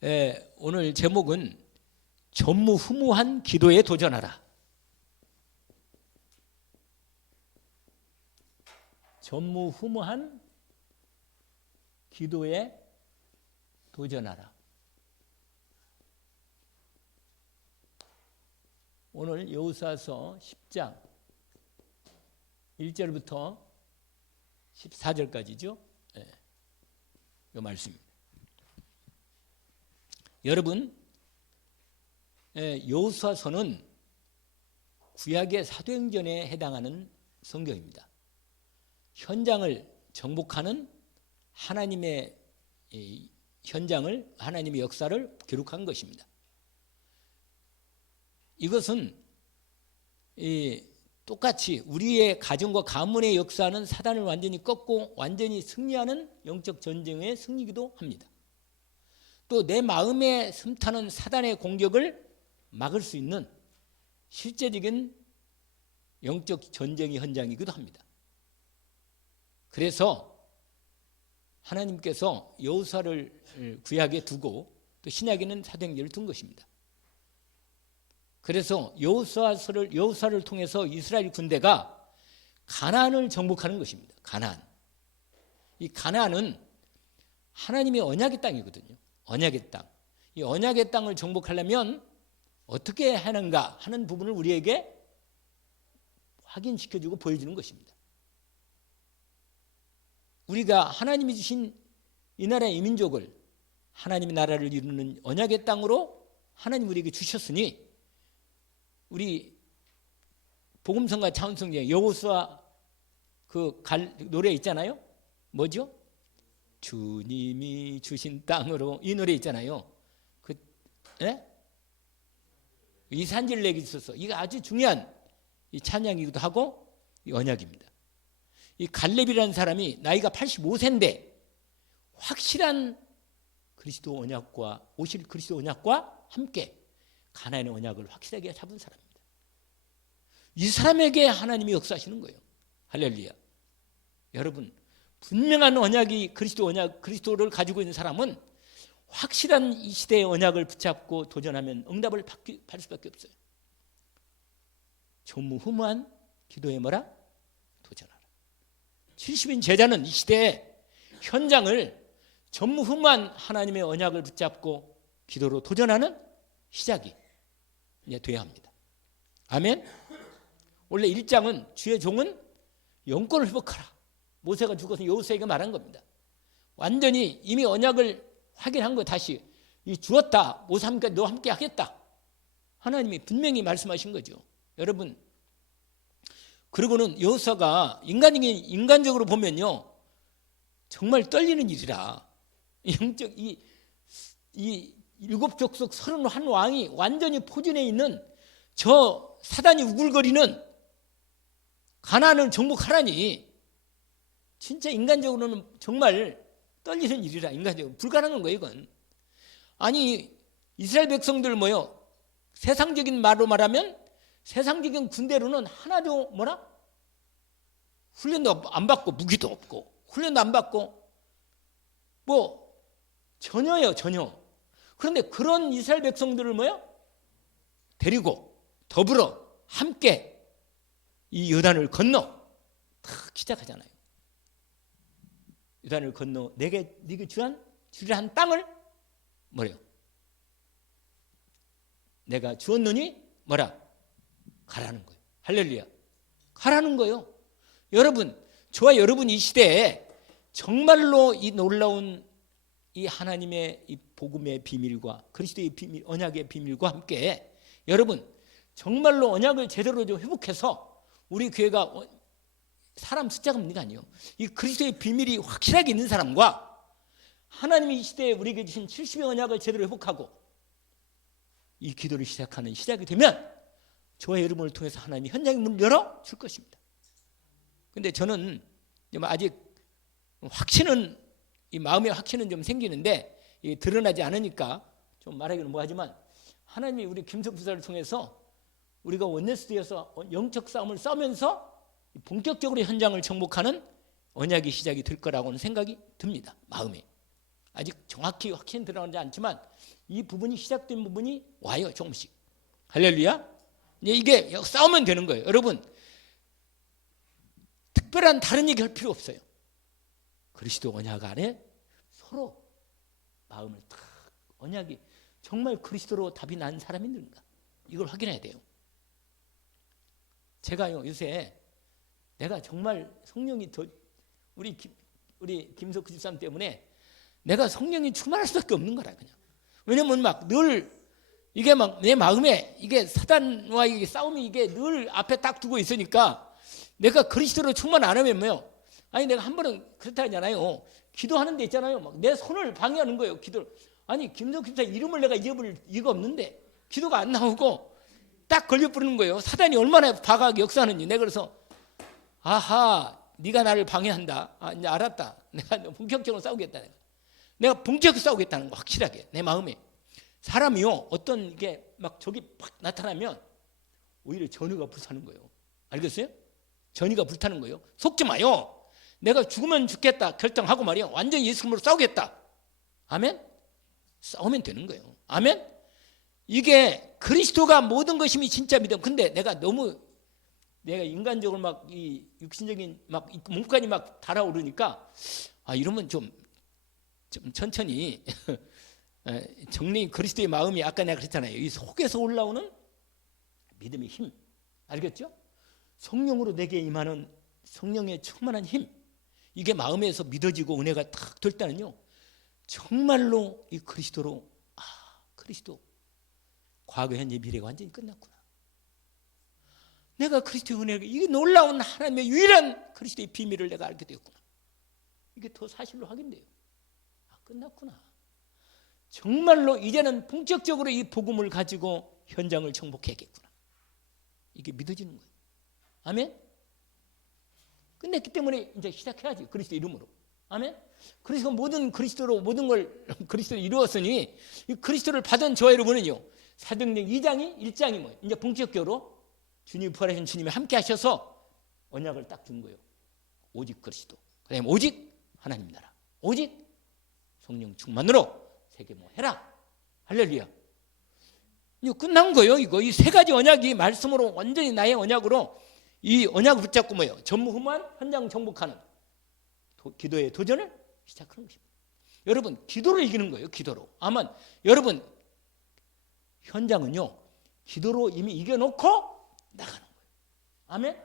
오늘 제목은 전무후무한 기도에 도전하라. 전무후무한 기도에 도전하라. 오늘 여호수아서 10장 1절부터 14절까지죠. 이 말씀입니다. 여러분, 여호수아서는 구약의 사도행전에 해당하는 성경입니다. 현장을 정복하는 하나님의 현장을, 하나님의 역사를 기록한 것입니다. 이것은 똑같이 우리의 가정과 가문의 역사는 사단을 완전히 꺾고 완전히 승리하는 영적 전쟁의 승리이기도 합니다. 또 내 마음에 숨타는 사단의 공격을 막을 수 있는 실제적인 영적 전쟁의 현장이기도 합니다. 그래서 하나님께서 여호수아를 구약에 두고 또 신약에는 사도행전을 둔 것입니다. 그래서 여호수아를 통해서 이스라엘 군대가 가나안을 정복하는 것입니다. 가나안. 이 가나안은 하나님의 언약의 땅이거든요. 언약의 땅. 이 언약의 땅을 정복하려면 어떻게 하는가 하는 부분을 우리에게 확인시켜주고 보여주는 것입니다. 우리가 하나님이 주신 이 나라의 이민족을 하나님의 나라를 이루는 언약의 땅으로 하나님 우리에게 주셨으니, 우리 복음성가 차원성 중에 여호수아 노래 있잖아요. 뭐죠? 주님이 주신 땅으로, 이 노래 있잖아요. 이 산지를 내게 주소서. 이거 아주 중요한 이 찬양이기도 하고 이 언약입니다. 이 갈렙이라는 사람이 나이가 85세인데 확실한 그리스도 언약과, 오실 그리스도 언약과 함께 가나안의 언약을 확실하게 잡은 사람입니다. 이 사람에게 하나님이 역사하시는 거예요. 할렐루야. 여러분, 분명한 언약이 그리스도를 가지고 있는 사람은 확실한 이 시대의 언약을 붙잡고 도전하면 응답을 받을 수밖에 없어요. 전무후무한 기도에 뭐라? 도전하라. 70인 제자는 이 시대의 현장을 전무후무한 하나님의 언약을 붙잡고 기도로 도전하는 시작이 이제 돼야 합니다. 아멘. 원래 1장은 주의 종은 영권을 회복하라. 모세가 죽어서 여호수아에게 말한 겁니다. 완전히 이미 언약을 확인한 거, 다시 주었다. 모세 함께 너 함께 하겠다. 하나님이 분명히 말씀하신 거죠. 여러분, 그리고는 여호수아가 인간적으로 보면요, 정말 떨리는 일이라. 영적 이 일곱 족속 31왕이 완전히 포진해 있는 저 사단이 우글거리는 가나안을 정복하라니, 진짜 인간적으로는 정말 떨리는 일이라. 인간적으로 불가능한 거예요, 이건. 아니, 이스라엘 백성들 세상적인 말로 말하면 세상적인 군대로는 하나도 훈련도 안 받고, 무기도 없고, 훈련도 안 받고, 전혀예요, 전혀. 그런데 그런 이스라엘 백성들을 데리고 더불어 함께 이 요단을 건너 탁 시작하잖아요. 요단을 건너 내게 주리라 한 땅을 내가 주었느니 가라는 거예요. 할렐루야. 가라는 거예요. 여러분, 저와 여러분 이 시대에 정말로 이 놀라운 이 하나님의 이 복음의 비밀과 그리스도의 비밀, 언약의 비밀과 함께 여러분 정말로 언약을 제대로 좀 회복해서 우리 교회가 사람 숫자가 문제가 아니에요. 이 그리스도의 비밀이 확실하게 있는 사람과 하나님이 이 시대에 우리에게 주신 70의 언약을 제대로 회복하고 이 기도를 시작하는 시작이 되면 저와 여러분을 통해서 하나님이 현장의 문을 열어줄 것입니다. 그런데 저는 아직 이 마음의 확신은 좀 생기는데 드러나지 않으니까 좀 말하기는 뭐하지만, 하나님이 우리 김석 부사를 통해서 우리가 원내스트에서 영적 싸움을 싸우면서 본격적으로 현장을 정복하는 언약의 시작이 될 거라고는 생각이 듭니다. 마음에. 아직 정확히 확신 들어가지 않지만 이 부분이 시작된 부분이 와요. 조금씩. 할렐루야. 이게 싸우면 되는 거예요. 여러분 특별한 다른 얘기 할 필요 없어요. 그리스도 언약 안에 서로 마음을 탁 언약이 정말 그리스도로 답이 난 사람이 있는가 이걸 확인해야 돼요. 제가요 요새 내가 정말 성령이 더 우리 김석희 집사님 때문에 내가 성령이 충만할 수밖에 없는 거라 그냥. 왜냐면 막 늘 이게 막 내 마음에 이게 사단과 이게 싸움이 이게 늘 앞에 딱 두고 있으니까 내가 그리스도로 충만 안 하면요. 아니 내가 한 번은 그렇다 하잖아요. 기도하는 데 있잖아요. 막 내 손을 방해하는 거예요. 기도를. 아니 김석희 집사 이름을 내가 잊어버릴 이유가 없는데 기도가 안 나오고 딱 걸려 부르는 거예요. 사단이 얼마나 과감하게 역사하는지. 내가 그래서 아하 네가 나를 방해한다. 아, 이제 알았다. 내가 본격적으로 싸우겠다. 내가 본격적으로 싸우겠다는 거 확실하게 내 마음에. 사람이요 어떤 이게 막 적이 팍 나타나면 오히려 전의가 불타는 거예요. 알겠어요? 전의가 불타는 거예요. 속지 마요. 내가 죽으면 죽겠다 결정하고 말이야. 완전히 예수 이름으로 싸우겠다. 아멘? 싸우면 되는 거예요. 아멘? 이게 그리스도가 모든 것임이 진짜 믿음. 근데 내가 인간적으로 막 이 육신적인 막 몸까지 막 달아오르니까 아 이러면 좀 천천히 정리 그리스도의 마음이 아까 내가 그랬잖아요. 이 속에서 올라오는 믿음의 힘. 알겠죠? 성령으로 내게 임하는 성령의 충만한 힘. 이게 마음에서 믿어지고 은혜가 탁 될 때는요. 정말로 이 그리스도로 그리스도 과거 현재 미래가 완전히 끝났구나. 내가 그리스도의 은혜가 이게 놀라운 하나님의 유일한 그리스도의 비밀을 내가 알게 되었구나. 이게 더 사실로 확인돼요. 끝났구나. 정말로 이제는 본격적으로 이 복음을 가지고 현장을 정복해야겠구나. 이게 믿어지는 거예요. 아멘? 끝냈기 때문에 이제 시작해야지. 그리스도 이름으로. 아멘? 그래서 모든 그리스도로 모든 걸 그리스도로 이루었으니 이 그리스도를 받은 저 여러분은요. 사도행전 2장이 1장이 뭐예요? 이제 본격적으로 주님이 부활하신 주님이 함께 하셔서 언약을 딱 준 거예요. 오직 그리스도. 그다음에 오직 하나님 나라. 오직 성령 충만으로 세계 뭐 해라. 할렐루야. 이거 끝난 거예요. 이거 이 세 가지 언약이 말씀으로 완전히 나의 언약으로 이 언약을 붙잡고 뭐예요? 전무후무한 현장 정복하는 기도의 도전을 시작하는 것입니다. 여러분 기도로 이기는 거예요. 기도로. 아마 여러분 현장은요. 기도로 이미 이겨놓고 나가는 거예요. 아멘.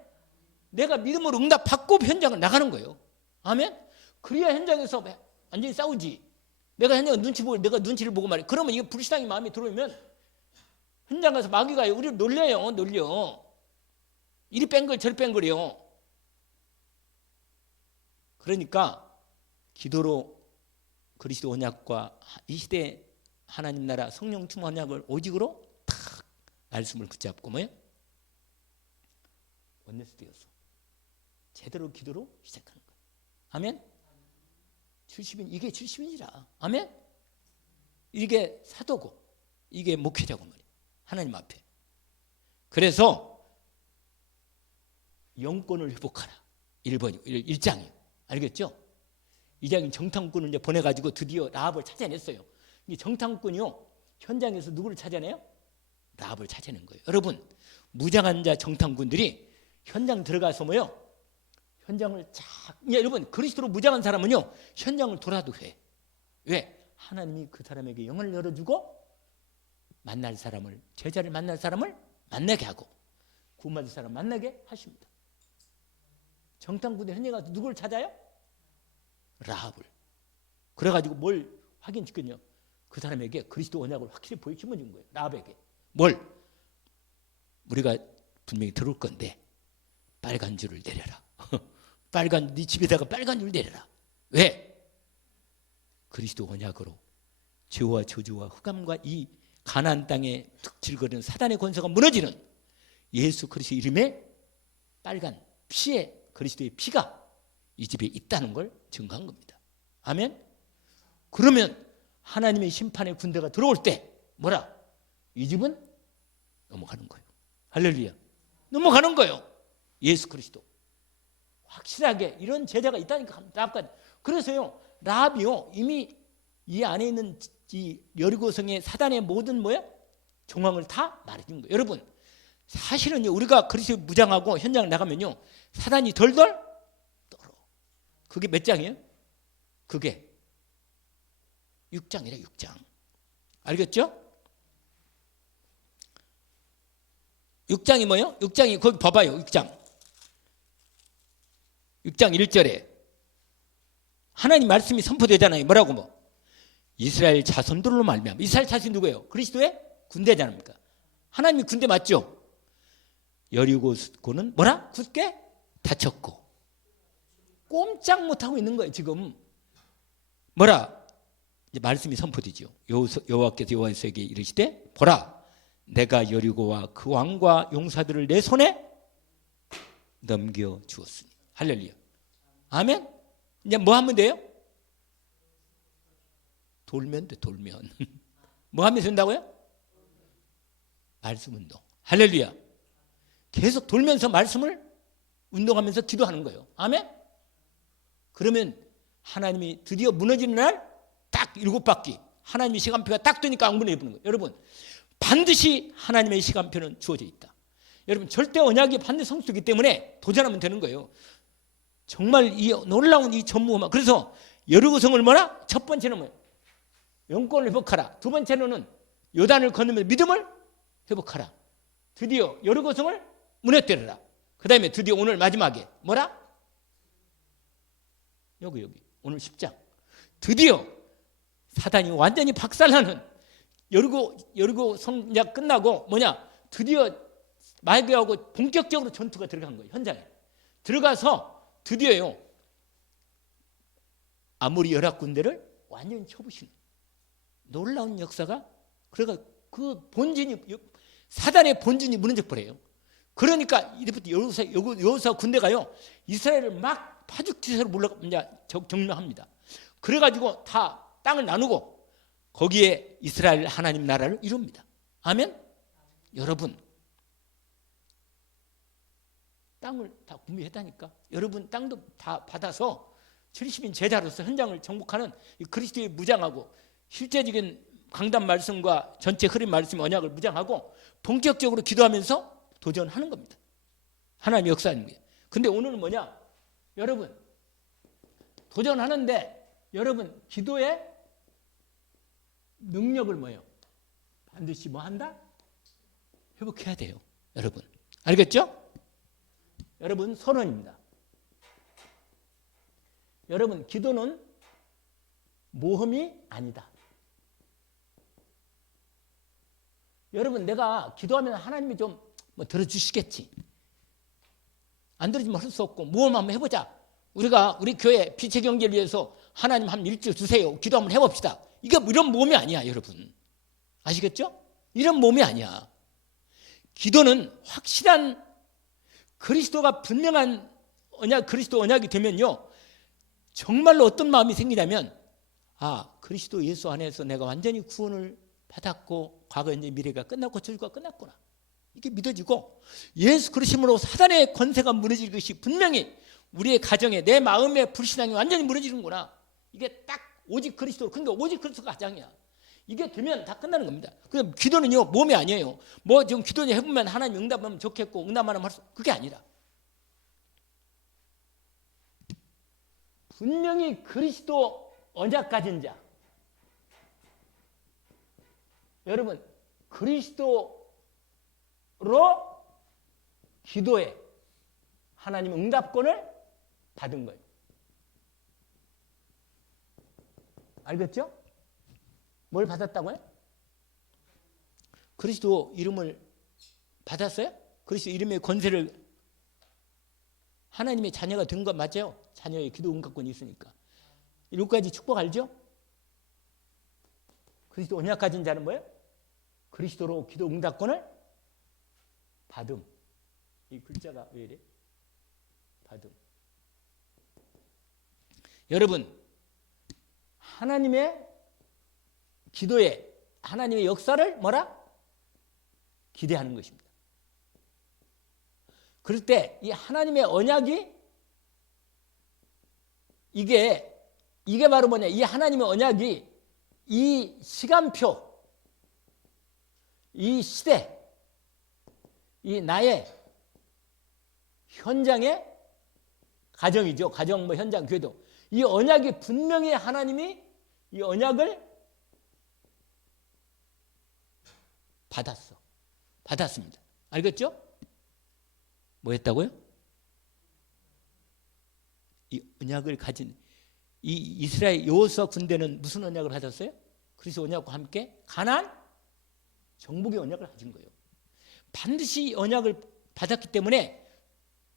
내가 믿음으로 응답받고 현장을 나가는 거예요. 아멘. 그래야 현장에서 완전히 싸우지. 내가 현장 내가 눈치를 보고 말이야. 그러면 이게 불신앙이 마음에 들어오면 현장 가서 마귀가 우리를 놀려. 이리 뺑글 저리 뺑글이요. 그러니까 기도로 그리스도 언약과 이 시대 하나님 나라 성령 충만 언약을 오직으로 탁 말씀을 붙잡고 뭐예요? 원내스 되어서 제대로 기도로 시작하는 거예요. 아멘. 70인 이게 70인이라. 아멘. 이게 사도고 이게 목회자고 말이에요. 하나님 앞에. 그래서 영권을 회복하라. 1장이요. 알겠죠? 2장이 정탐꾼을 이제 보내가지고 드디어 라합을 찾아냈어요. 이 정탐꾼이요. 현장에서 누구를 찾아내요? 라합을 찾아낸 거예요. 여러분 무장한 자 정탐꾼들이 현장 들어가서 뭐요? 현장을 여러분 그리스도로 무장한 사람은요 현장을 돌아도 해. 왜? 하나님이 그 사람에게 영을 열어주고 만날 사람을 제자를 만날 사람을 만나게 하고 구원받을 사람 만나게 하십니다. 정탐꾼의 현장에 가서 누구를 찾아요? 라합을. 그래가지고 뭘 확인시켰냐? 그 사람에게 그리스도 언약을 확실히 보여주면 준 거예요. 라합에게 뭘? 우리가 분명히 들어올 건데 빨간 줄을 내려라. 빨간 네 집에다가 빨간 줄 내려라. 왜? 그리스도 언약으로 죄와 저주와 흑암과 이 가나안 땅에 득질거리는 사단의 권세가 무너지는 예수 그리스도 이름의 빨간 피에 그리스도의 피가 이 집에 있다는 걸 증거한 겁니다. 아멘. 그러면 하나님의 심판의 군대가 들어올 때 뭐라? 이 집은 넘어가는 거예요. 할렐루야. 넘어가는 거예요. 예수 그리스도. 확실하게 이런 제자가 있다니까. 라합까지. 그래서요 라합이요 이미 이 안에 있는 이 여리고성의 사단의 모든 뭐야? 정황을 다 말해준 거예요. 여러분, 사실은요, 우리가 그리스도에 무장하고 현장 나가면요, 사단이 덜덜 떨어. 그게 몇 장이에요? 그게 6장이래, 6장. 알겠죠? 6장이 뭐예요? 6장이 거기 봐봐요. 6장 1절에 하나님 말씀이 선포되잖아요. 뭐라고 뭐? 이스라엘 자손들로 말미암아. 이스라엘 자손이 누구예요? 그리스도의 군대지 않습니까? 하나님이 군대 맞죠? 여리고는 뭐라? 굳게 닫혔고 꼼짝 못하고 있는 거예요. 지금 뭐라? 이제 말씀이 선포되죠. 여호와께서 여호와에게 이르시되 보라, 내가 여리고와 그 왕과 용사들을 내 손에 넘겨주었으니. 할렐루야. 아멘. 이제 뭐 하면 돼요? 돌면 돼. 돌면. 뭐 하면 된다고요? 말씀 운동. 할렐루야. 계속 돌면서 말씀을 운동하면서 기도하는 거예요. 아멘. 그러면 하나님이 드디어 무너지는 날 딱 7바퀴 하나님의 시간표가 딱 되니까 안 무너지는 거예요. 여러분, 반드시 하나님의 시간표는 주어져 있다. 여러분, 절대 언약이 반드시 성취되기 때문에 도전하면 되는 거예요. 정말 이 놀라운 이 전무후무한. 그래서 여리고성을 뭐라? 첫 번째는 뭐예요? 영권을 회복하라. 두 번째로는 요단을 건너며 믿음을 회복하라. 드디어 여리고성을 무너뜨려라. 그 다음에 드디어 오늘 마지막에 뭐라? 여기 오늘 10장. 드디어 사단이 완전히 박살나는 여리고 성작 끝나고 뭐냐? 드디어 마귀하고 본격적으로 전투가 들어간 거예요. 현장에 들어가서 드디어요, 아모리 연합 군대를 완전히 쳐부시는 놀라운 역사가. 그러니까 그 본진이, 사단의 본진이 무너져 버려요. 그러니까 이제부터 여호사 군대가요, 이스라엘을 막 파죽지세로 점령합니다. 그래가지고 다 땅을 나누고 거기에 이스라엘 하나님 나라를 이룹니다. 아멘. 여러분, 땅을 다 구매했다니까. 여러분, 땅도 다 받아서 70인 제자로서 현장을 정복하는 그리스도의 무장하고 실제적인 강단 말씀과 전체 흐름 말씀 언약을 무장하고 본격적으로 기도하면서 도전하는 겁니다. 하나님의 역사하는 거예요. 근데 오늘은 뭐냐? 여러분, 도전하는데 여러분, 기도의 능력을 뭐예요? 반드시 뭐 한다? 회복해야 돼요. 여러분, 알겠죠? 여러분, 선언입니다. 여러분, 기도는 모험이 아니다. 여러분, 내가 기도하면 하나님이 좀 뭐 들어주시겠지. 안 들어주면 할 수 없고 모험 한번 해보자. 우리 교회 빛의 경제를 위해서 하나님 한 일주 주세요. 기도 한번 해봅시다. 이게 이런 모험이 아니야, 여러분. 아시겠죠? 이런 모험이 아니야. 기도는 확실한 그리스도가 분명한 언약, 그리스도 언약이 되면요, 정말로 어떤 마음이 생기냐면, 아, 그리스도 예수 안에서 내가 완전히 구원을 받았고 과거, 현재, 미래가 끝났고 저주가 끝났구나. 이게 믿어지고 예수 그리스도로 사단의 권세가 무너질 것이 분명히 우리의 가정에, 내 마음의 불신앙이 완전히 무너지는구나. 이게 딱 오직 그리스도. 근데 오직 그리스도가 가장이야. 이게 되면 다 끝나는 겁니다. 그럼 기도는요, 몸이 아니에요. 뭐 지금 기도 해보면 하나님 응답하면 좋겠고 응답 안 하면 할 수, 그게 아니라 분명히 그리스도 언약 가진 자, 여러분, 그리스도로 기도에 하나님 응답권을 받은 거예요. 알겠죠? 뭘 받았다고요? 그리스도 이름을 받았어요? 그리스도 이름의 권세를, 하나님의 자녀가 된 건 맞아요. 자녀의 기도 응답권이 있으니까. 7가지 축복 알죠? 그리스도 언약 가진 자는 뭐예요? 그리스도로 기도 응답권을 받음. 이 글자가 왜 이래? 받음. 여러분, 하나님의 기도에 하나님의 역사를 뭐라? 기대하는 것입니다. 그럴 때 이 하나님의 언약이 이게 바로 뭐냐? 이 하나님의 언약이 이 시간표, 이 시대, 이 나의 현장의 가정이죠. 가정, 현장, 교회도. 이 언약이 분명히 하나님이 이 언약을 받았습니다. 알겠죠? 뭐 했다고요? 이 언약을 가진 이 이스라엘 여호수아 군대는 무슨 언약을 가졌어요? 그리스도 언약과 함께 가나안 정복의 언약을 가진 거예요. 반드시 언약을 받았기 때문에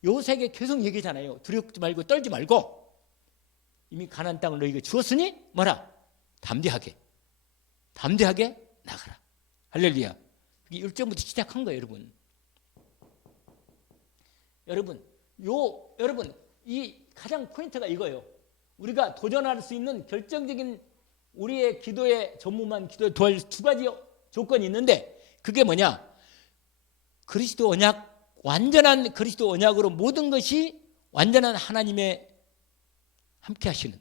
여호수아에게 계속 얘기잖아요. 두렵지 말고 떨지 말고 이미 가나안 땅을 너희에게 주었으니 뭐라? 담대하게 나가라. 할렐루야. 이게 1절부터 시작한 거예요, 여러분. 여러분 이 가장 포인트가 이거예요. 우리가 도전할 수 있는 결정적인 우리의 기도의 전무만 기도에 도할 두 가지 조건이 있는데 그게 뭐냐? 그리스도 언약, 완전한 그리스도 언약으로 모든 것이 완전한 하나님의 함께 하시는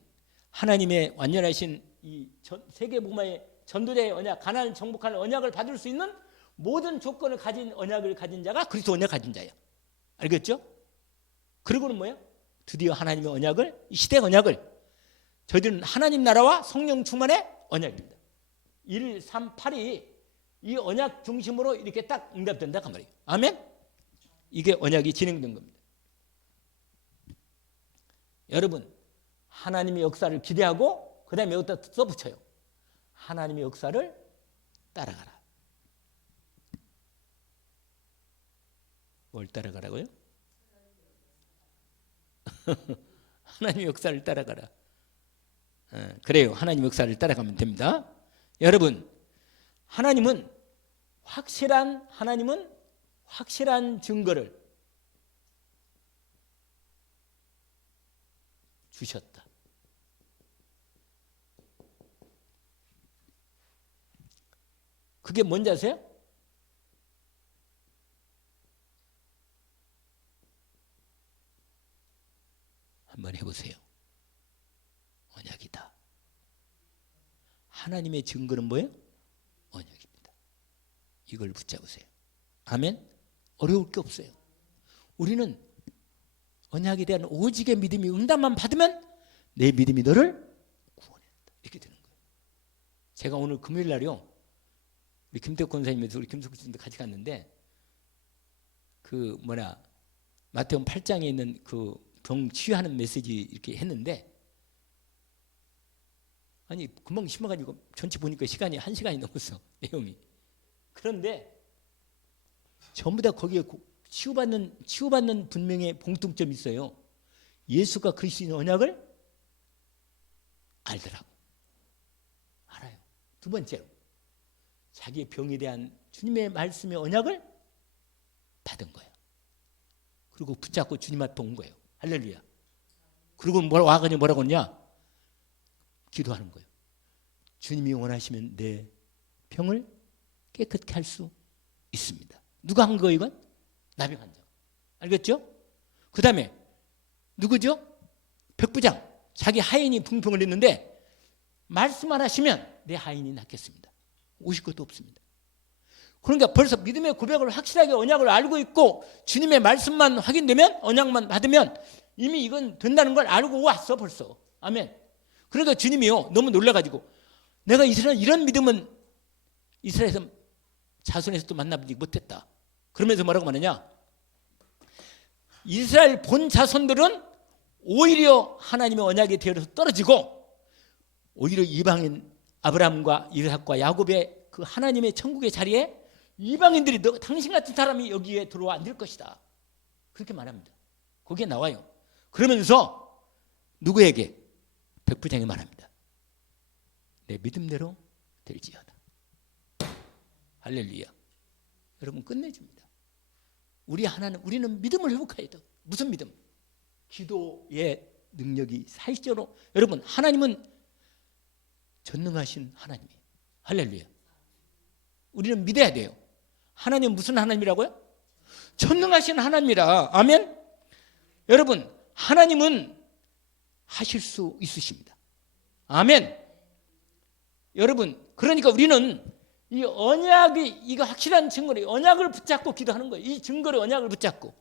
하나님의 완전하신 이 세계복음화의 전도자의 언약, 가나안 정복하는 언약을 받을 수 있는 모든 조건을 가진 언약을 가진 자가 그리스도 언약 가진 자예요. 알겠죠? 그리고는 뭐예요? 드디어 하나님의 언약을, 이 시대 언약을 저희들은 하나님 나라와 성령 충만의 언약입니다. 1, 3, 8이 이 언약 중심으로 이렇게 딱 응답된다 그 말이에요. 아멘? 이게 언약이 진행된 겁니다. 여러분, 하나님의 역사를 기대하고 그 다음에 여기다 써붙여요. 하나님의 역사를 따라가라. 뭘 따라가라고요? 하나님의 역사를 따라가라. 그래요. 하나님의 역사를 따라가면 됩니다. 여러분, 하나님은 확실한 증거를 주셨다. 그게 뭔지 아세요? 한번 해보세요. 언약이다. 하나님의 증거는 뭐예요? 언약입니다. 이걸 붙잡으세요. 아멘? 어려울 게 없어요. 우리는 언약에 대한 오직의 믿음이 응답만 받으면 내 믿음이 너를 구원한다. 이렇게 되는 거예요. 제가 오늘 금요일 날이요. 우리 김태욱 권사님에서 우리 김석수 씨도 같이 갔는데 마태복음 8장에 있는 그 병 치유하는 메시지 이렇게 했는데 아니 금방 심어가지고 전체 보니까 시간이 1시간이 넘었어. 내용이. 그런데 전부 다 거기에 치유받는 분명히 공통점이 있어요. 예수가 그리스도인 언약을 알더라고. 알아요. 두 번째로 자기의 병에 대한 주님의 말씀의 언약을 받은 거예요. 그리고 붙잡고 주님 앞에 온 거예요. 할렐루야. 그리고 와가지고 뭐라고 했냐? 기도하는 거예요. 주님이 원하시면 내 병을 깨끗게 할 수 있습니다. 누가 한 거예요, 이건? 나병환자. 알겠죠? 그 다음에 누구죠? 백부장. 자기 하인이 풍풍을 했는데 말씀만 하시면 내 하인이 낫겠습니다. 오실 것도 없습니다. 그러니까 벌써 믿음의 고백을 확실하게 언약을 알고 있고 주님의 말씀만 확인되면 언약만 받으면 이미 이건 된다는 걸 알고 왔어 벌써. 아멘. 그러니까 주님이요 너무 놀라가지고 내가 이런 믿음은 이스라엘에서 자손에서도 만나보지 못했다. 그러면서 뭐라고 말하냐? 이스라엘 본 자손들은 오히려 하나님의 언약에 대해서 떨어지고 오히려 이방인 아브라함과 이삭과 야곱의 그 하나님의 천국의 자리에 이방인들이 당신 같은 사람이 여기에 들어와 앉을 것이다. 그렇게 말합니다. 거기에 나와요. 그러면서 누구에게? 백부장이 말합니다. 내 믿음대로 될지어다. 할렐루야. 여러분 끝내줍니다. 우리는 믿음을 회복해야 돼. 무슨 믿음? 기도의 능력이 사실적으로 여러분 하나님은 전능하신 하나님이에요. 할렐루야. 우리는 믿어야 돼요. 하나님은 무슨 하나님이라고요? 전능하신 하나님이라. 아멘. 여러분 하나님은 하실 수 있으십니다. 아멘. 여러분, 그러니까 우리는 이 언약이 이거 확실한 증거를 언약을 붙잡고 기도하는 거예요. 이 증거를 언약을 붙잡고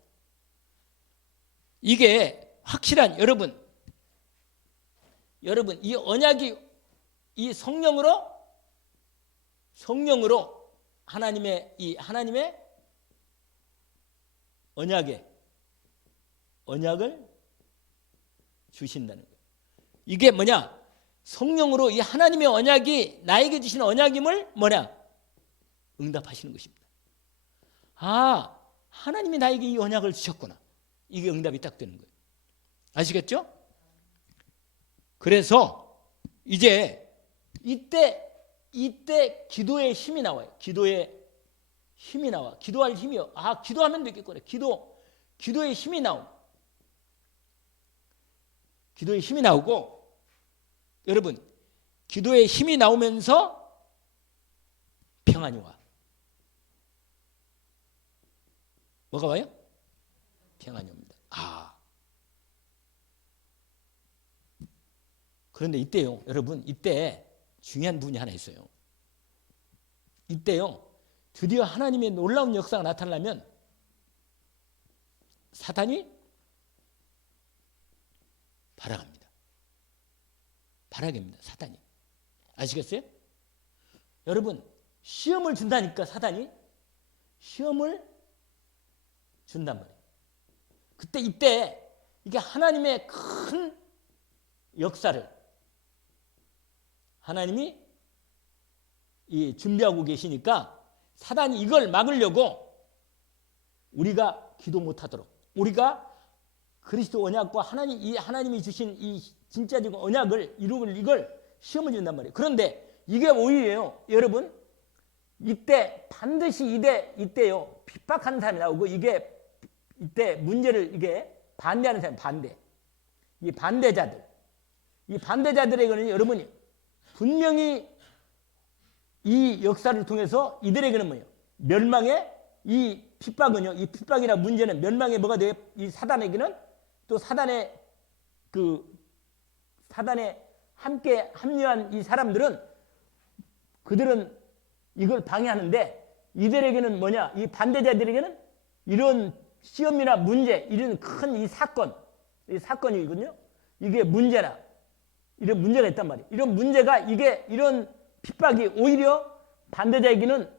이게 확실한 여러분 이 언약이 이 성령으로 하나님의 언약을 주신다는 거예요. 이게 뭐냐? 성령으로 이 하나님의 언약이 나에게 주신 언약임을 뭐냐? 응답하시는 것입니다. 아, 하나님이 나에게 이 언약을 주셨구나. 이게 응답이 딱 되는 거예요. 아시겠죠? 그래서 이제 이때 기도의 힘이 나와요. 기도의 힘이 나와. 기도할 힘이요. 아, 기도하면 되겠구나. 기도의 힘이 나옴. 기도의 힘이 나오고 여러분, 기도의 힘이 나오면서 평안이 와. 뭐가 와요? 평안이 옵니다. 아. 그런데 이때요, 여러분, 이때 중요한 부분이 하나 있어요. 이때요, 드디어 하나님의 놀라운 역사가 나타나려면 사단이 발악합니다. 발악입니다. 사단이. 아시겠어요? 여러분, 시험을 준다니까 사단이 시험을 준단 말이에요. 이때 이게 하나님의 큰 역사를 하나님이 준비하고 계시니까 사단이 이걸 막으려고 우리가 기도 못하도록 우리가 그리스도 언약과 하나님이 주신 이 진짜적인 언약을 이루길 이걸 시험을 준단 말이에요. 그런데 이게 오히려요, 여러분, 이때 반드시 이때요 핍박하는 사람이 나오고 이때 문제를 반대하는 사람이 이 반대자들에게는 여러분이 분명히 이 역사를 통해서 이들에게는 뭐예요? 멸망의 이 핍박은요, 이 핍박이나 문제는 멸망의 뭐가 돼요? 이 사단에게는 또 사단에 함께 합류한 이 사람들은 그들은 이걸 방해하는데 이들에게는 뭐냐? 이 반대자들에게는 이런 시험이나 문제, 이런 큰 이 사건이거든요. 이게 이런 문제가 있단 말이에요. 이런 문제가 이런 핍박이 오히려 반대자에게는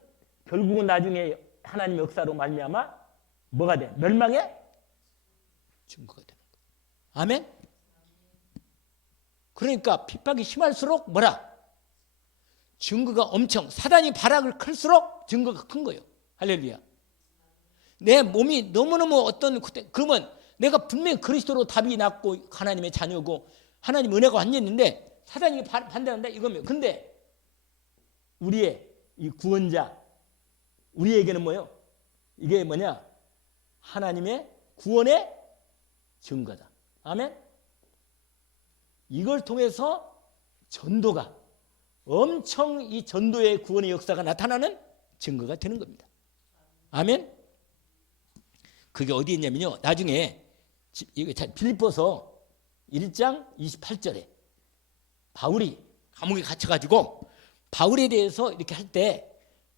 결국은 나중에 하나님의 역사로 말미암아 뭐가 돼? 멸망의 증거가 되는 거예요. 아멘? 그러니까 핍박이 심할수록 증거가 사단이 발악을 클수록 증거가 큰 거예요. 할렐루야. 내 몸이 너무너무 그러면 내가 분명히 그리스도로 답이 났고 하나님의 자녀고 하나님 은혜가 완전했는데 사단이 반대한다 이거면 근데 우리의 이 구원자 우리에게는 뭐예요? 이게 뭐냐? 하나님의 구원의 증거다. 아멘? 이걸 통해서 전도가 엄청 이 전도의 구원의 역사가 나타나는 증거가 되는 겁니다. 아멘? 그게 어디 있냐면요. 나중에 빌립보서 1장 28절에 바울이 감옥에 갇혀가지고 바울에 대해서 이렇게 할 때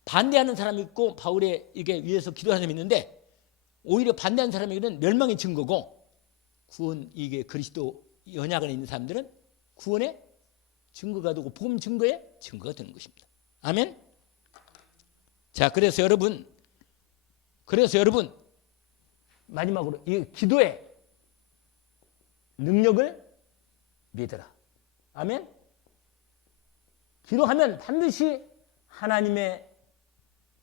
반대하는 사람이 있고 바울에 이게 위해서 기도하는 사람이 있는데 오히려 반대하는 사람에게는 멸망의 증거고 구원 이게 그리스도 언약 안에 있는 사람들은 구원의 증거가 되고 복음 증거의 증거가 되는 것입니다. 아멘. 자, 그래서 여러분 마지막으로 이 기도의 능력을 믿어라. 아멘. 기도하면 반드시 하나님의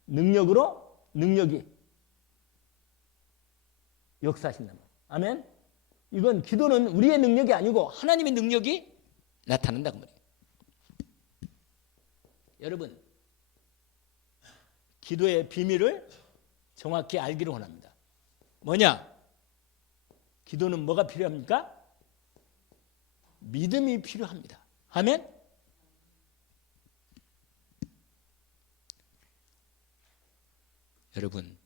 능력이 역사하신단 말이에요. 아멘. 이건 기도는 우리의 능력이 아니고 하나님의 능력이 나타난다고 말이에요. 여러분, 기도의 비밀을 정확히 알기를 원합니다. 뭐냐? 기도는 뭐가 필요합니까? 믿음이 필요합니다. 아멘? 여러분,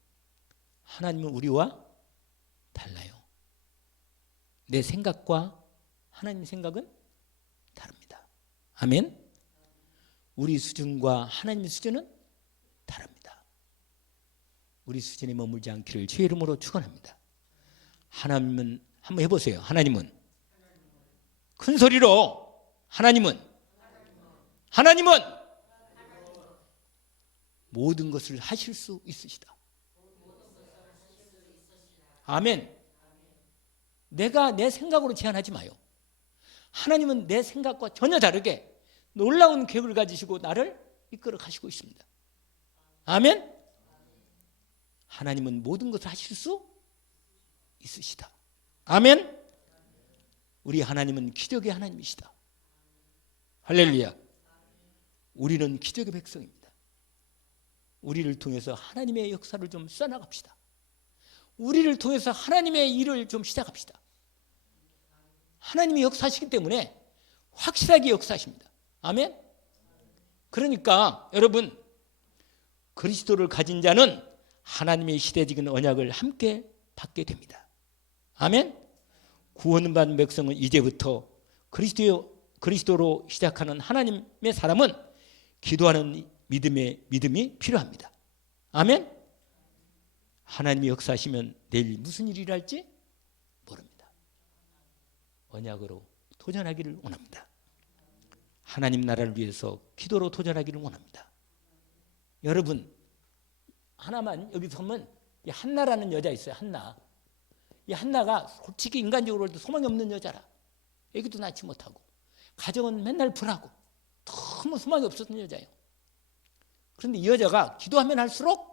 하나님은 우리와 달라요. 내 생각과 하나님 생각은 다릅니다. 아멘? 우리 수준과 하나님의 수준은 다릅니다. 우리 수준에 머물지 않기를 주의 이름으로 축원합니다. 하나님은 한번 해보세요. 하나님은 큰 소리로 하나님은 모든 것을 하실 수 있으시다. 아멘. 내가 내 생각으로 제한하지 마요. 하나님은 내 생각과 전혀 다르게 놀라운 계획을 가지시고 나를 이끌어 가시고 있습니다. 아멘. 하나님은 모든 것을 하실 수 있으시다. 아멘. 우리 하나님은 기적의 하나님이시다. 할렐루야. 우리는 기적의 백성입니다. 우리를 통해서 하나님의 역사를 좀 써나갑시다. 우리를 통해서 하나님의 일을 좀 시작합시다. 하나님이 역사하시기 때문에 확실하게 역사하십니다. 아멘. 그러니까 여러분, 그리스도를 가진 자는 하나님의 시대적인 언약을 함께 받게 됩니다. 아멘. 구원을 받은 백성은 이제부터 그리스도로 시작하는 하나님의 사람은 기도하는 믿음이 필요합니다. 아멘. 하나님이 역사하시면 내일 무슨 일이 일어날지 모릅니다. 언약으로 도전하기를 원합니다. 하나님 나라를 위해서 기도로 도전하기를 원합니다. 여러분, 하나만 여기 보면 이 한나라는 여자 있어요. 한나. 이 한나가 솔직히 인간적으로 볼 때 소망이 없는 여자라. 애기도 낳지 못하고 가정은 맨날 불하고 너무 소망이 없었던 여자예요. 그런데 이 여자가 기도하면 할수록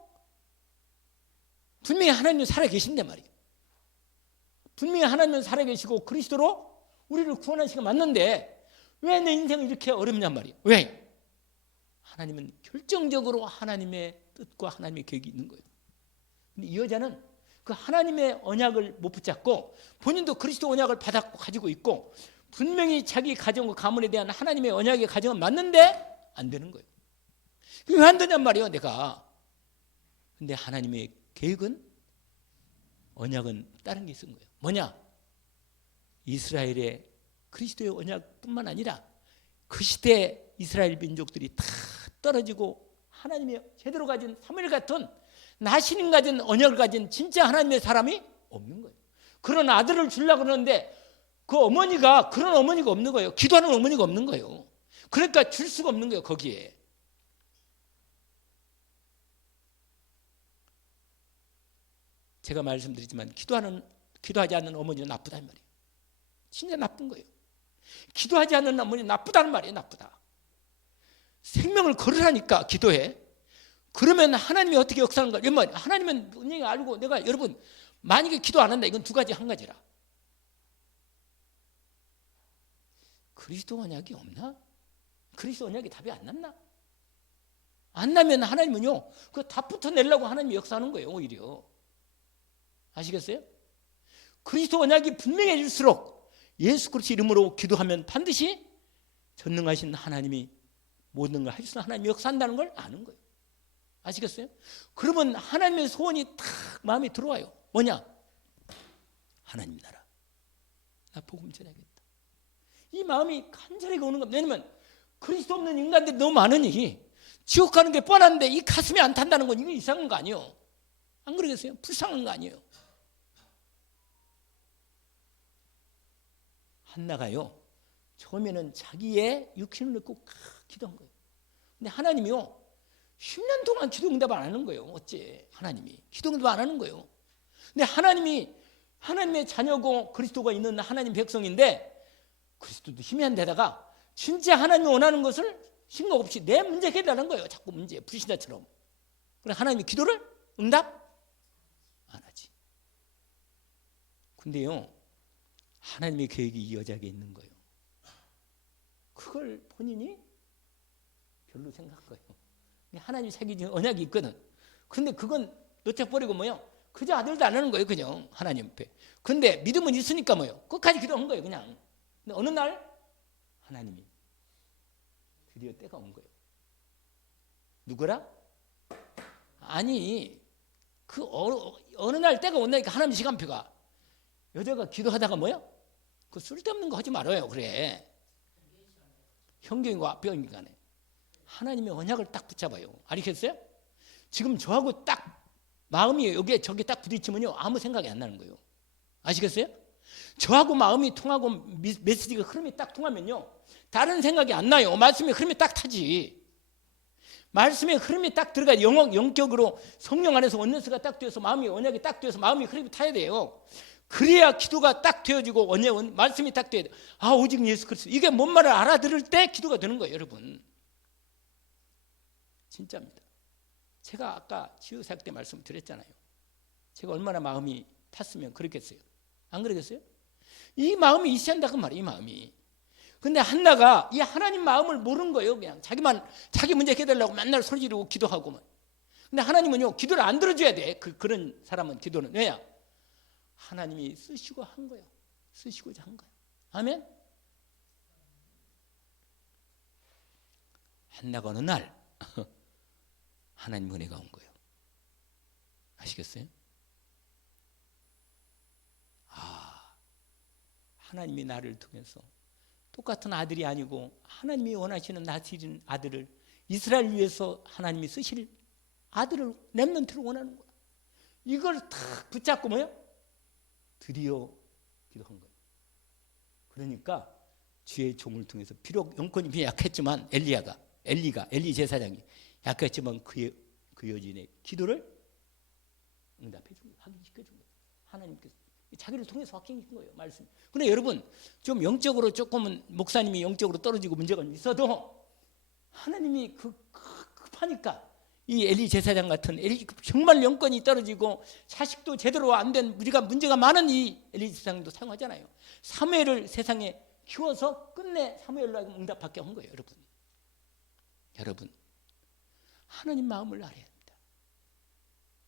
분명히 하나님은 살아계신데 말이에요. 분명히 하나님은 살아계시고 그리스도로 우리를 구원하시고 맞는데 왜 내 인생은 이렇게 어렵냔 말이에요. 왜? 하나님은 결정적으로 하나님의 뜻과 하나님의 계획이 있는 거예요. 근데 이 여자는 그 하나님의 언약을 못 붙잡고 본인도 그리스도 언약을 받았고 가지고 있고 분명히 자기 가정과 가문에 대한 하나님의 언약의 가정은 맞는데 안 되는 거예요. 왜 안 되냔 말이에요, 내가. 근데 하나님의 계획은, 언약은 다른 게 있은 거예요. 뭐냐? 이스라엘의 그리스도의 언약뿐만 아니라 그 시대 이스라엘 민족들이 다 떨어지고 하나님의 제대로 가진 사무엘 같은 나신인 가진 언약을 가진 진짜 하나님의 사람이 없는 거예요. 그런 아들을 주려고 그러는데 그 어머니가, 그런 어머니가 없는 거예요. 기도하는 어머니가 없는 거예요. 그러니까 줄 수가 없는 거예요, 거기에. 제가 말씀드리지만 기도하지 않는 어머니는 나쁘단 말이에요. 진짜 나쁜 거예요. 기도하지 않는 어머니 나쁘다는 말이에요. 나쁘다. 생명을 걸으라니까 기도해. 그러면 하나님이 어떻게 역사하는가? 하나님은 분명히 알고, 내가 여러분 만약에 기도 안 한다, 이건 두 가지 한 가지라. 그리스도 언약이 없나? 그리스도 언약이 답이 안 났나? 안 나면 하나님은요, 그 답부터 내려고 하나님이 역사하는 거예요. 오히려. 아시겠어요? 그리스도 언약이 분명해질수록 예수 그리스도 이름으로 기도하면 반드시 전능하신 하나님이 모든 걸 하시는 하나님이 역사한다는 걸 아는 거예요. 아시겠어요? 그러면 하나님의 소원이 탁 마음에 들어와요. 뭐냐? 하나님 나라, 나 복음 전하겠다. 이 마음이 간절하게 오는 겁니다. 왜냐하면 그리스도 없는 인간들이 너무 많으니 지옥 가는 게 뻔한데 이 가슴이 안 탄다는 건 이거 이상한 거 아니에요? 안 그러겠어요? 불쌍한 거 아니에요? 한나가요, 처음에는 자기의 육신을 넣고 기도한 거예요. 근데 하나님이요, 10년 동안 기도 응답 안 하는 거예요. 어째 하나님이 기도 응답 안 하는 거예요. 근데 하나님이 하나님의 자녀고 그리스도가 있는 하나님 백성인데 그리스도도 힘이 안 되다가 진짜 하나님이 원하는 것을 신경 없이 내 문제 해달라는 거예요. 자꾸 문제, 불신자처럼. 그래 하나님이 기도를 응답 안 하지. 근데요, 하나님의 계획이 이 여자에게 있는 거예요. 그걸 본인이 별로 생각한 거예요. 하나님이 새기진 언약이 있거든. 근데 그건 놓쳐버리고 뭐요? 그저 아들도 안 하는 거예요. 그냥 하나님 앞에. 근데 믿음은 있으니까 뭐요? 끝까지 기도한 거예요. 그냥. 근데 어느 날 하나님이 드디어 때가 온 거예요. 누구라? 아니, 그 어느 날 때가 온다니까. 하나님 시간표가. 여자가 기도하다가 뭐요? 그 쓸데없는 거 하지 말아요. 그래. 형경과 뼈인간에 하나님의 언약을 딱 붙잡아요. 알겠어요? 지금 저하고 딱 마음이 여기에 저게 딱 부딪히면요 아무 생각이 안 나는 거예요. 아시겠어요? 저하고 마음이 통하고 메시지가 흐름이 딱 통하면요 다른 생각이 안 나요. 말씀의 흐름이 딱 타지. 말씀의 흐름이 딱 들어가 영격으로 성령 안에서 원내스가 딱 되어서 마음이 언약이 딱 되어서 마음이 흐름이 타야 돼요. 그래야 기도가 딱 되어지고 말씀이 딱 돼야 돼요. 아 오직 예수 그리스도. 이게 뭔 말을 알아들을 때 기도가 되는 거예요. 여러분 진짜입니다. 제가 아까 지우사역 때 말씀드렸잖아요. 제가 얼마나 마음이 탔으면 그렇겠어요. 안 그러겠어요? 이 마음이 있어야 한다 그 말이에요. 이 마음이. 근데 한나가 이 하나님 마음을 모르는 거예요. 그냥 자기 문제 해결하려고 맨날 소리 지르고 기도하고만. 근데 하나님은요 기도를 안 들어줘야 돼. 그런 사람은 기도는 왜냐? 하나님이 쓰시고 한 거야. 쓰시고자 한 거야. 아멘. 한나가 어느 날 하나님 은혜가 온 거예요. 아시겠어요? 하나님이 나를 통해서 똑같은 아들이 아니고 하나님이 원하시는 나시린 아들을 이스라엘 위해서 하나님이 쓰실 아들을 렘넌트를 원하는 거야. 이걸 탁 붙잡고 뭐야? 드디어 기도한 거예요. 그러니까 주의 종을 통해서 비록 영권이 약했지만 엘리 제사장이 약했지만 그 여진의 기도를 응답해 준 거예요. 확인시켜 준 거예요. 하나님께서 자기를 통해서 확인시킨 거예요. 말씀. 근데 여러분 좀 영적으로 조금은 목사님이 영적으로 떨어지고 문제가 있어도 하나님이 급하니까 이 엘리 제사장 같은 정말 영권이 떨어지고 자식도 제대로 안 된 우리가 문제가 많은 이 엘리 제사장도 사용하잖아요. 사무엘을 세상에 키워서 끝내 사무엘로 하여금 응답받게 한 거예요. 여러분 하나님 마음을 알아야 합니다.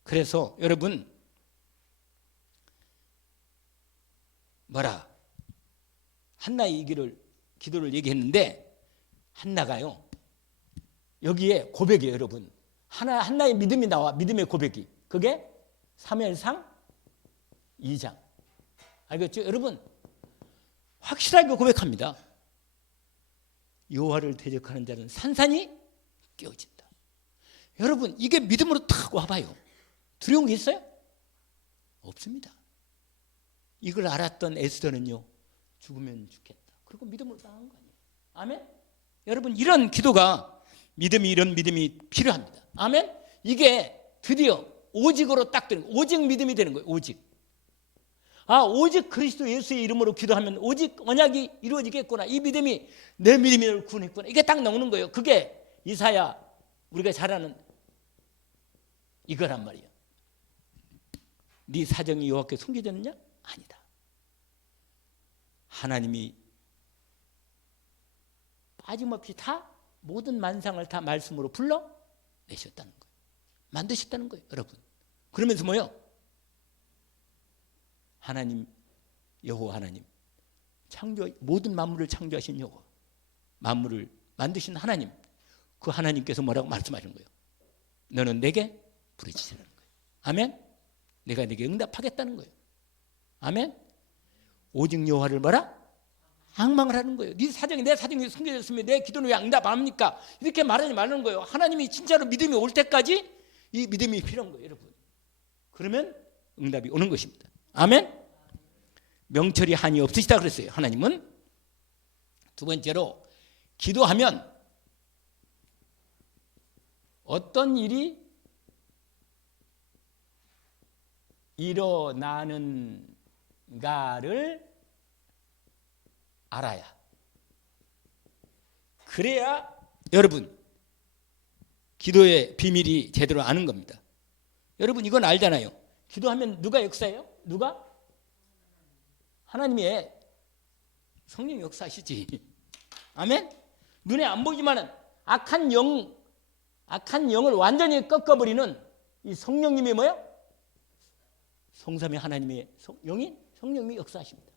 그래서 여러분 한나의 기도를 얘기했는데 한나가요 여기에 고백이에요. 여러분 한나의 믿음이 나와. 믿음의 고백이 그게 사무엘상 2장. 알겠죠? 여러분 확실하게 고백합니다. 여호와를 대적하는 자는 산산이 깨어진다. 여러분 이게 믿음으로 탁 와봐요. 두려운 게 있어요? 없습니다. 이걸 알았던 에스더는요 죽으면 죽겠다. 그리고 믿음으로 나간 거 아니에요. 아멘? 여러분 이런 기도가 이런 믿음이 필요합니다. 아멘? 이게 드디어 오직으로 딱 되는 거예요. 오직 믿음이 되는 거예요. 오직 그리스도 예수의 이름으로 기도하면 오직 언약이 이루어지겠구나. 이 믿음이 내 믿음을 구원했구나. 이게 딱 나오는 거예요. 그게 이사야 우리가 잘 아는 이거란 말이에요. 네 사정이 여호와께 숨겨졌느냐? 아니다. 하나님이 빠짐없이 다 모든 만상을 다 말씀으로 불러내셨다는 거예요. 만드셨다는 거예요. 여러분 그러면서 뭐요? 하나님 여호와 하나님 모든 만물을 창조하신 여호와 만물을 만드신 하나님 그 하나님께서 뭐라고 말씀하시는 거예요? 너는 내게 부르짖으라는 거예요. 아멘? 내가 네게 응답하겠다는 거예요. 아멘? 오직 여호와를 앙망을 하는 거예요. 네 사정이 내 사정이 숨겨졌으면 내 기도는 왜 응답 안 합니까? 이렇게 말하지 말라는 거예요. 하나님이 진짜로 믿음이 올 때까지 이 믿음이 필요한 거예요. 여러분 그러면 응답이 오는 것입니다. 아멘? 명철이 한이 없으시다 그랬어요. 하나님은. 두 번째로 기도하면 어떤 일이 일어나는가를 알아야. 그래야 여러분 기도의 비밀이 제대로 아는 겁니다. 여러분 이건 알잖아요. 기도하면 누가 역사해요? 누가? 하나님의 성령이 역사하시지. 아멘? 눈에 안 보이지만은 악한 영을 완전히 꺾어버리는 이 성령님이 뭐야? 성삼위 하나님의 성령님이 역사하십니다.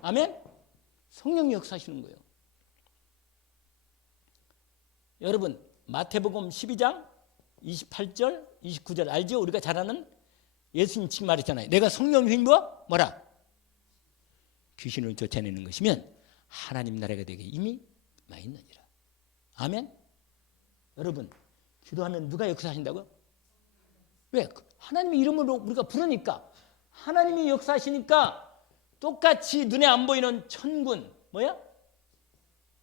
아멘? 성령이 역사하시는 거예요. 여러분 마태복음 12장 28절 29절 알죠? 우리가 잘 아는 예수님 지금 말했잖아요. 내가 성령을 힘입어 귀신을 쫓아내는 것이면 하나님 나라가 되게 이미 와 있느니라. 아멘? 여러분, 기도하면 누가 역사하신다고요? 왜? 하나님의 이름으로 우리가 부르니까, 하나님이 역사하시니까 똑같이 눈에 안 보이는 천군, 뭐야?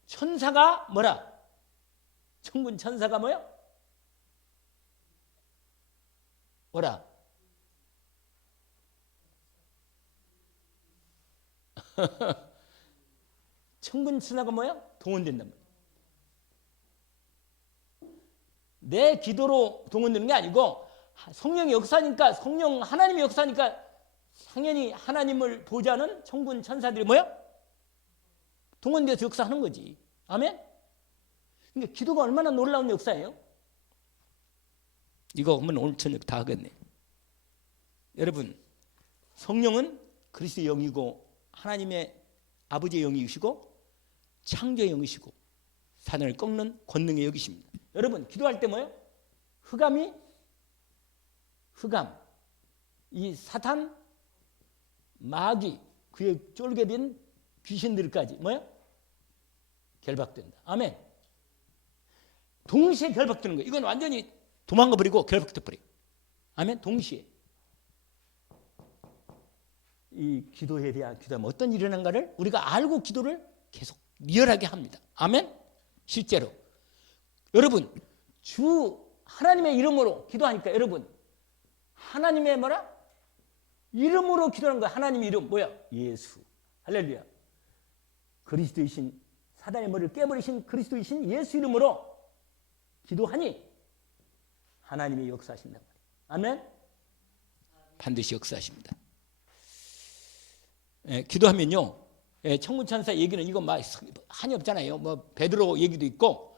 천사가 뭐라? 천군 천사가 뭐야? 뭐라? 천군 천사가 뭐야? 동원된단 말이야. 내 기도로 동원되는 게 아니고 성령이 역사니까, 성령 하나님이 역사니까 당연히 하나님을 보좌하는 천군 천사들이 뭐야? 동원돼서 역사하는 거지. 아멘? 그러니까 기도가 얼마나 놀라운 역사예요? 이거 오면 오늘 저녁 다 하겠네. 여러분, 성령은 그리스도의 영이고 하나님의 아버지의 영이시고 창조의 영이시고 사단을 꺾는 권능의 영이십니다. 여러분, 기도할 때 뭐예요? 흑암, 이 사탄, 마귀, 그의 쫄게 된 귀신들까지 뭐예요? 결박된다. 아멘. 동시에 결박되는 거예요. 이건 완전히 도망가 버리고 결박돼 버려요. 아멘. 동시에. 이 기도에 대한 기도하면 어떤 일이 일어난가를 우리가 알고 기도를 계속 리얼하게 합니다. 아멘. 실제로 여러분, 주 하나님의 이름으로 기도하니까 여러분, 하나님의 뭐라? 이름으로 기도하는 거야. 하나님의 이름 뭐야? 예수. 할렐루야. 그리스도이신, 사단의 머리를 깨버리신 그리스도이신 예수 이름으로 기도하니 하나님이 역사하신단 말이에요. 아멘. 반드시 역사하십니다. 기도하면요, 천군천사 얘기는 이거 막 한이 없잖아요. 뭐 베드로 얘기도 있고,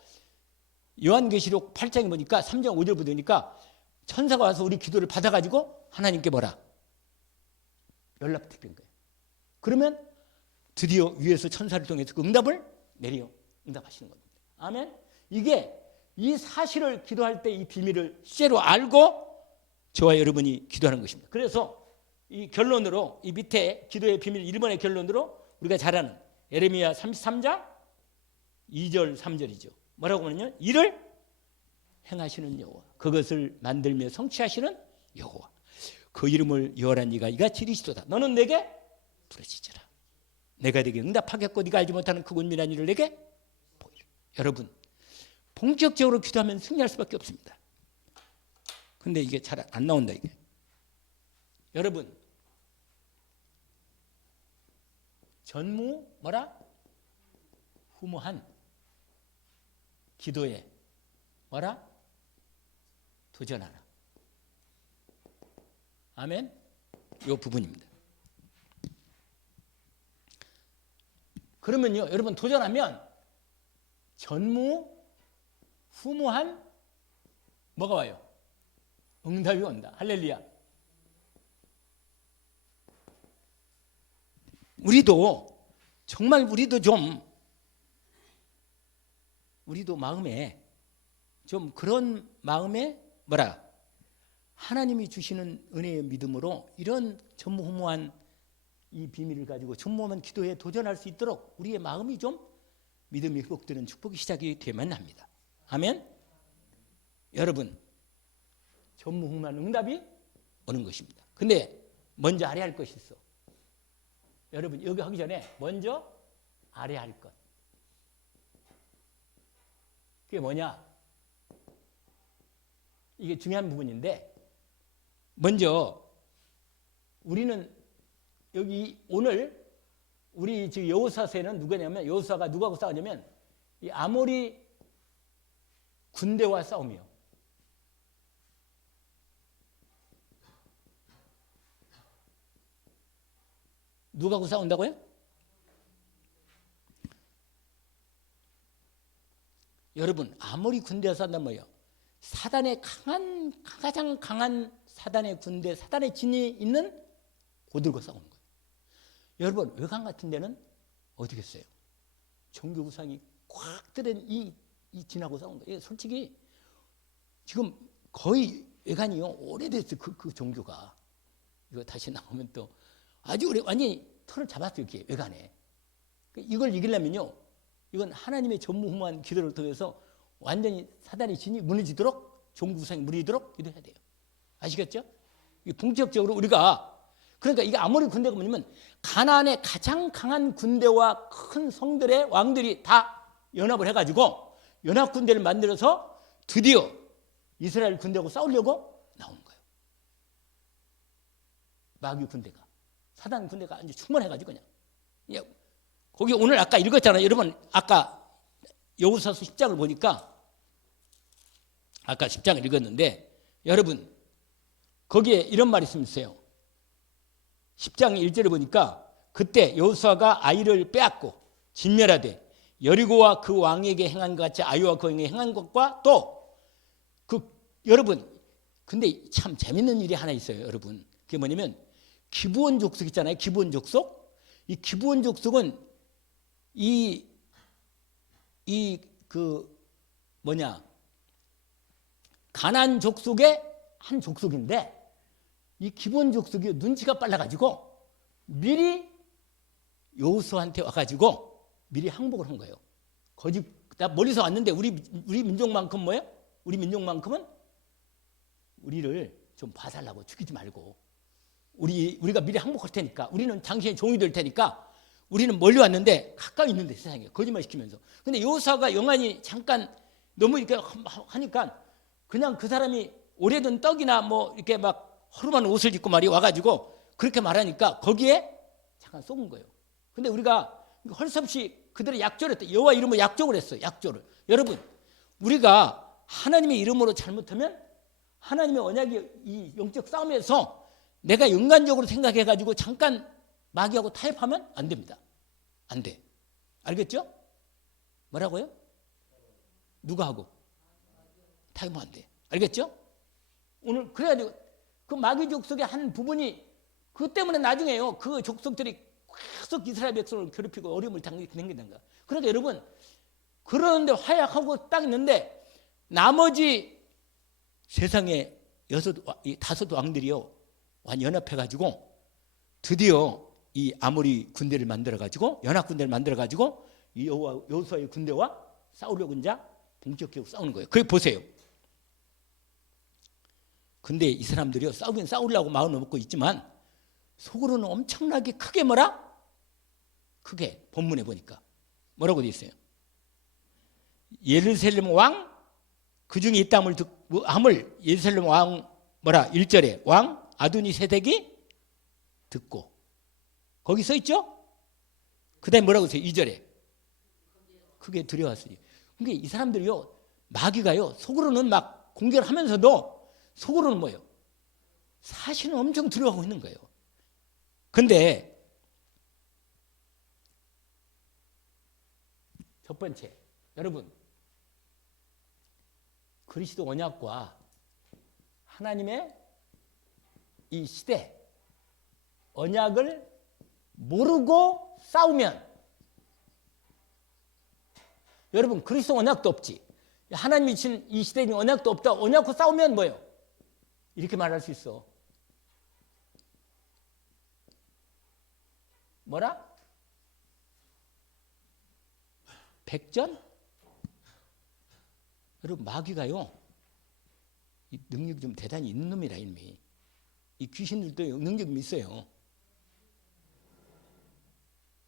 요한계시록 8장에 보니까 3장 5절부터 보니까 천사가 와서 우리 기도를 받아가지고 하나님께 뭐라? 연락드린 거예요. 그러면 드디어 위에서 천사를 통해서 그 응답을 내려 응답하시는 겁니다. 아멘. 이게 이 사실을 기도할 때 이 비밀을 실제로 알고 저와 여러분이 기도하는 것입니다. 그래서 이 결론으로, 이 밑에 기도의 비밀 1번의 결론으로 우리가 잘 아는 예레미야 33장 2절 3절이죠. 뭐라고 하면요? 이를 행하시는 여호와, 그것을 만들며 성취하시는 여호와, 그 이름을 여호와라 네가 이같이 이르시도다. 너는 내게 부르짖으라. 내가 네게 응답하겠고 네가 알지 못하는 그 은밀한 일을 내게 보이라. 여러분, 본격적으로 기도하면 승리할 수밖에 없습니다. 근데 이게 잘 안 나온다 이게. 여러분, 전무 뭐라? 후무한 기도에 뭐라? 도전하라. 아멘. 이 부분입니다. 그러면요, 여러분 도전하면 전무 후무한 뭐가 와요? 응답이 온다. 할렐루야. 우리도 정말 우리도 마음에 좀 그런 마음에 뭐라? 하나님이 주시는 은혜의 믿음으로 이런 전무후무한 이 비밀을 가지고 전무후무한 기도에 도전할 수 있도록 우리의 마음이 좀 믿음이 회복되는 축복이 시작이 되면 합니다. 아멘. 여러분, 전무후무한 응답이 오는 것입니다. 근데 먼저 알아야 할 것이 있어. 여러분, 여기 하기 전에 먼저 알아야 할 것. 그게 뭐냐? 이게 중요한 부분인데, 먼저 우리는 여기 오늘 우리 지금 여호사서에는 누구냐면, 여호사가 누구하고 싸우냐면 이 아모리 군대와 싸움이요. 누구하고 싸운다고요? 여러분, 아모리 군대와 싸운단 말이에요. 사단의 가장 강한 사단의 군대, 사단의 진이 있는 고들과 싸우는 거예요. 여러분, 외관 같은 데는 어디겠어요? 종교 구상이 꽉 들은 이 진하고 싸우는 거예요. 솔직히 지금 거의 외관이요, 오래됐어요. 그 종교가. 이거 다시 나오면 또 아주 오래, 완전히 털을 잡았어요. 이렇게 외관에. 이걸 이기려면요, 이건 하나님의 전무후무한 기도를 통해서 완전히 사단의 진이 무너지도록, 종구성이 무너지도록 기도해야 돼요. 아시겠죠? 본격적으로 우리가, 그러니까 이게 아모리 군대가 뭐냐면 가나안의 가장 강한 군대와 큰 성들의 왕들이 다 연합을 해가지고 연합 군대를 만들어서 드디어 이스라엘 군대하고 싸우려고 나오는 거예요. 마귀 군대가, 사단 군대가 아주 충만해가지고 그냥. 거기 오늘 아까 읽었잖아요. 여러분 아까 여호수아서 10장을 보니까, 아까 10장을 읽었는데 여러분 거기에 이런 말이 있어요. 10장 1절을 보니까 그때 여호수아가 아이를 빼앗고 진멸하되 여리고와 그 왕에게 행한 것 같이 아이와 그 왕에게 행한 것과 또 여러분 근데 참 재밌는 일이 하나 있어요. 여러분 그게 뭐냐면 기브온 족속 있잖아요. 기브온 족속. 이 기브온 족속은 가나안 족속의 한 족속인데 이 기브온 족속이 눈치가 빨라가지고 미리 여호수아한테 와가지고 미리 항복을 한 거예요. 나 멀리서 왔는데 우리 민족만큼 뭐예요? 우리 민족만큼은 우리를 좀 봐달라고, 죽이지 말고 우리가 미리 항복할 테니까, 우리는 당신의 종이 될 테니까 우리는 멀리 왔는데 가까이 있는데 세상에 거짓말 시키면서. 근데 여호수아가 영안이 잠깐 너무 이렇게 하니까 그냥 그 사람이 오래된 떡이나 뭐 이렇게 막 허름한 옷을 입고 말이 와가지고 그렇게 말하니까 거기에 잠깐 속은 거예요. 근데 우리가 할 수 없이 그들의 약조를 했다. 여호와 이름으로 약조를 했어요. 약조를. 여러분 우리가 하나님의 이름으로 잘못하면 하나님의 언약이 이 영적 싸움에서 내가 인간적으로 생각해가지고 잠깐 마귀하고 타협하면 안 됩니다. 안 돼. 알겠죠? 뭐라고요? 누가 하고? 타협하면 안 돼. 알겠죠? 오늘 그래가지고 그 마귀 족속의 한 부분이 그 때문에 나중에요. 그 족속들이 계속 이스라엘 백성을 괴롭히고 어려움을 당긴다는 거야. 그러니까 여러분 그러는데 화약하고 딱 있는데 나머지 세상에 다섯 왕들이요 연합해가지고 드디어 이 아모리 군대를 만들어가지고 연합 군대를 만들어가지고 이 여호수아의 군대와 싸우려고 이제 본격적으로 싸우는 거예요. 그래 보세요. 근데 이 사람들이요 싸우긴 싸우려고 마음을 먹고 있지만 속으로는 엄청나게 크게 크게 본문에 보니까 뭐라고 돼 있어요? 예루살렘 왕 그 중에 있다함을 예루살렘 왕 1절에 왕 아도니 세덱이 듣고 거기 써 있죠? 그 다음에 뭐라고 써요? 2절에 크게 두려웠으니. 그러니까 이 사람들이요 마귀가요 속으로는 막 공격을 하면서도 속으로는 뭐예요? 사실은 엄청 두려워하고 있는 거예요. 근데 첫 번째 여러분 그리스도 언약과 하나님의 이 시대 언약을 모르고 싸우면 여러분 그리스도 언약도 없지, 하나님이 주신 이 시대에 언약도 없다. 언약과 싸우면 뭐예요? 이렇게 말할 수 있어. 뭐라? 백전? 여러분 마귀가요 이 능력이 좀 대단히 있는 놈이라 이놈이. 이 귀신들도 능력이 좀 있어요.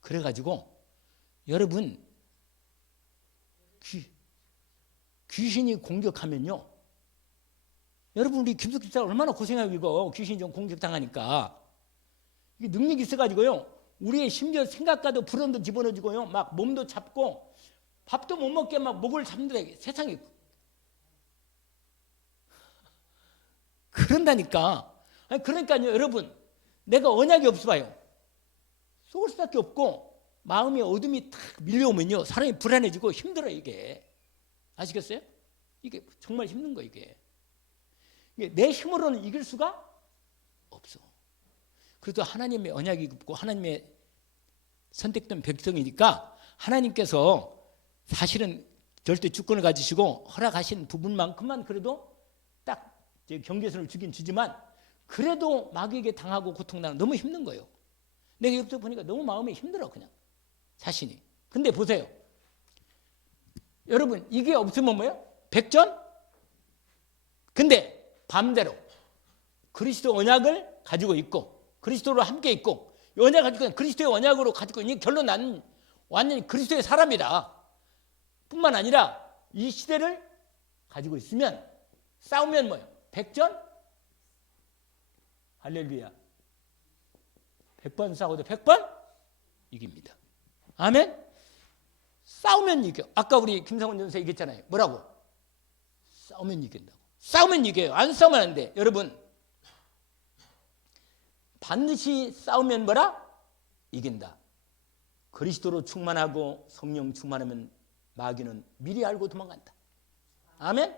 그래가지고 여러분 귀신이 공격하면요 여러분 우리 김숙 집사 얼마나 고생하고 이거 귀신이 좀 공격당하니까 이게 능력이 있어가지고요 우리의 심지어 생각과도 불안도 집어넣어주고요 막 몸도 잡고 밥도 못 먹게 막 목을 잡는데 세상에 그런다니까. 그러니까요 여러분 내가 언약이 없어봐요 속을 수밖에 없고 마음의 어둠이 탁 밀려오면요 사람이 불안해지고 힘들어요. 이게 아시겠어요? 이게 정말 힘든 거예요. 이게 내 힘으로는 이길 수가 없어. 그래도 하나님의 언약이 있고 하나님의 선택된 백성이니까 하나님께서 사실은 절대 주권을 가지시고 허락하신 부분만큼만 그래도 딱 경계선을 주긴 주지만 그래도 마귀에게 당하고 고통나는 너무 힘든 거예요. 내가 여기서 보니까 너무 마음이 힘들어 그냥 자신이. 근데 보세요 여러분 이게 없으면 뭐예요? 백전? 근데 반대로 그리스도 언약을 가지고 있고 그리스도로 함께 있고 언약을 가지고 있는 그리스도의 언약으로 가지고 있는 결론 나는 완전히 그리스도의 사람이다. 뿐만 아니라 이 시대를 가지고 있으면 싸우면 뭐예요? 백전? 할렐루야. 100번 싸워도 100번 이깁니다. 아멘? 싸우면 이겨. 아까 우리 김성훈 전사 얘기했잖아요. 뭐라고? 싸우면 이긴다고. 싸우면 이겨요. 안 싸우면 안 돼. 여러분 반드시 싸우면 뭐라? 이긴다. 그리스도로 충만하고 성령 충만하면 마귀는 미리 알고 도망간다. 아멘?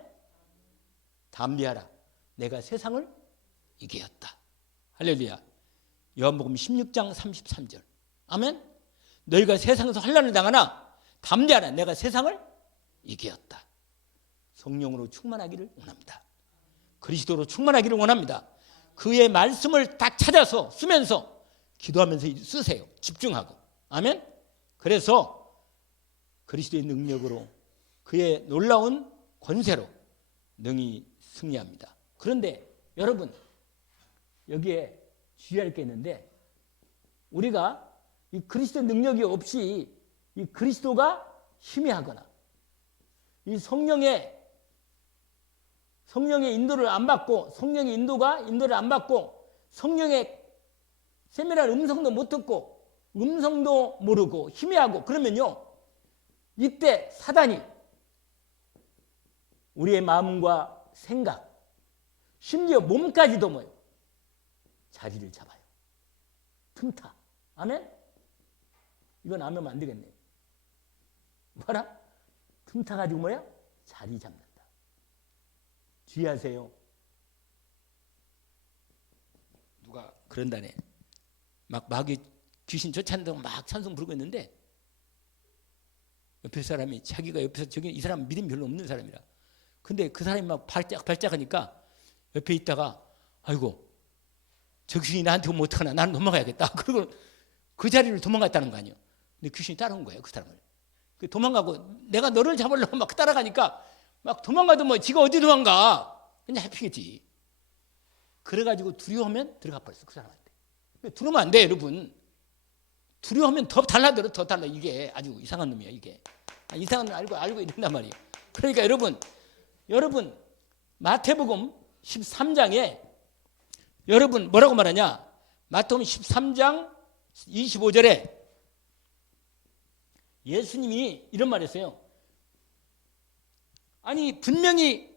담대하라. 내가 세상을 이기었다. 할렐루야. 요한복음 16장 33절. 아멘? 너희가 세상에서 환난을 당하나 담대하라. 내가 세상을 이기었다. 성령으로 충만하기를 원합니다. 그리스도로 충만하기를 원합니다. 그의 말씀을 딱 찾아서 쓰면서 기도하면서 쓰세요. 집중하고. 아멘? 그래서 그리스도의 능력으로 그의 놀라운 권세로 능히 승리합니다. 그런데 여러분 여기에 주의할 게 있는데 우리가 이 그리스도 능력이 없이 이 그리스도가 희미하거나 이 성령의 인도를 안 받고 성령의 인도를 안 받고 성령의 세밀한 음성도 못 듣고 음성도 모르고 희미하고 그러면요 이때 사단이 우리의 마음과 생각 심지어 몸까지도 뭐예요? 자리를 잡아요. 틈타. 아멘? 이건 안 하면 안 되겠네. 뭐라? 틈타 가지고 뭐야? 자리 잡는다. 주의하세요. 누가 그런다네. 막 마귀 귀신 쫓아낸다고 막 찬송 부르고 있는데 옆에 사람이 자기가 옆에서 저기 이 사람 믿음 별로 없는 사람이라. 근데 그 사람이 막 발작하니까 옆에 있다가 아이고 저 귀신이 나한테 오면 어떡하나 나는 도망가야겠다. 그리고 그 자리를 도망갔다는 거 아니에요. 근데 귀신이 따라온 거예요. 그 사람을. 도망가고 내가 너를 잡으려고 막 따라가니까 막 도망가도 뭐 지가 어디 도망가. 그냥 해피겠지. 그래가지고 두려워하면 들어가 버렸어. 그 사람한테. 두려우면 안 돼 여러분. 두려워하면 더 달라들어. 더 달라. 이게 아주 이상한 놈이야 이게. 이상한 놈 알고 이런단 말이에요. 그러니까 여러분 마태복음 13장에 여러분 뭐라고 말하냐? 마태복음 13장 25절에 예수님이 이런 말 했어요. 아니 분명히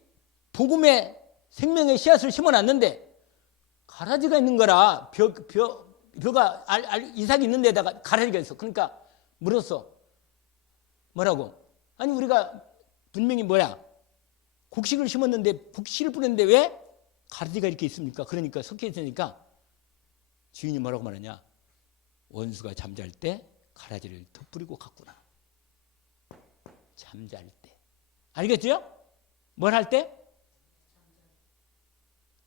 복음의 생명의 씨앗을 심어놨는데 가라지가 있는 거라 벼가 이삭이 있는 데다가 가라지가 있어. 그러니까 물었어. 뭐라고? 아니 우리가 분명히 곡식을 심었는데 씨를 뿌렸는데 왜 가라지가 이렇게 있습니까? 그러니까 섞여 있으니까 주인이 뭐라고 말하냐? 원수가 잠잘 때 가라지를 덧뿌리고 갔구나. 잠잘 때. 알겠죠? 뭘 할 때?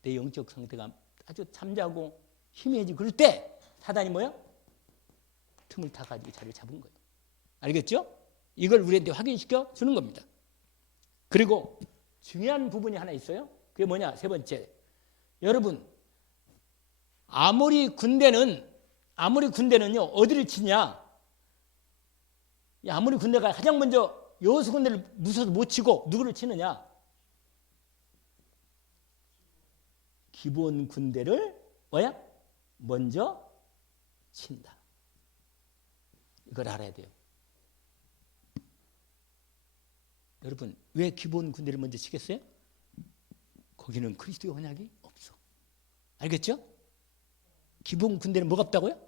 내 영적 상태가 아주 잠자고 희미해지고 그럴 때 사단이 뭐야? 틈을 타가지고 자리를 잡은 거예요. 알겠죠? 이걸 우리한테 확인시켜 주는 겁니다. 그리고 중요한 부분이 하나 있어요. 그게 뭐냐? 세 번째. 여러분 아모리 군대는요 어디를 치냐? 이 아모리 군대가 가장 먼저 여호수 군대를 무서워서 못 치고 누구를 치느냐? 기브온 군대를 먼저 친다. 이걸 알아야 돼요. 여러분 왜 기브온 군대를 먼저 치겠어요? 거기는 그리스도의 언약이 없어. 알겠죠? 기브온 군대는 뭐가 없다고요?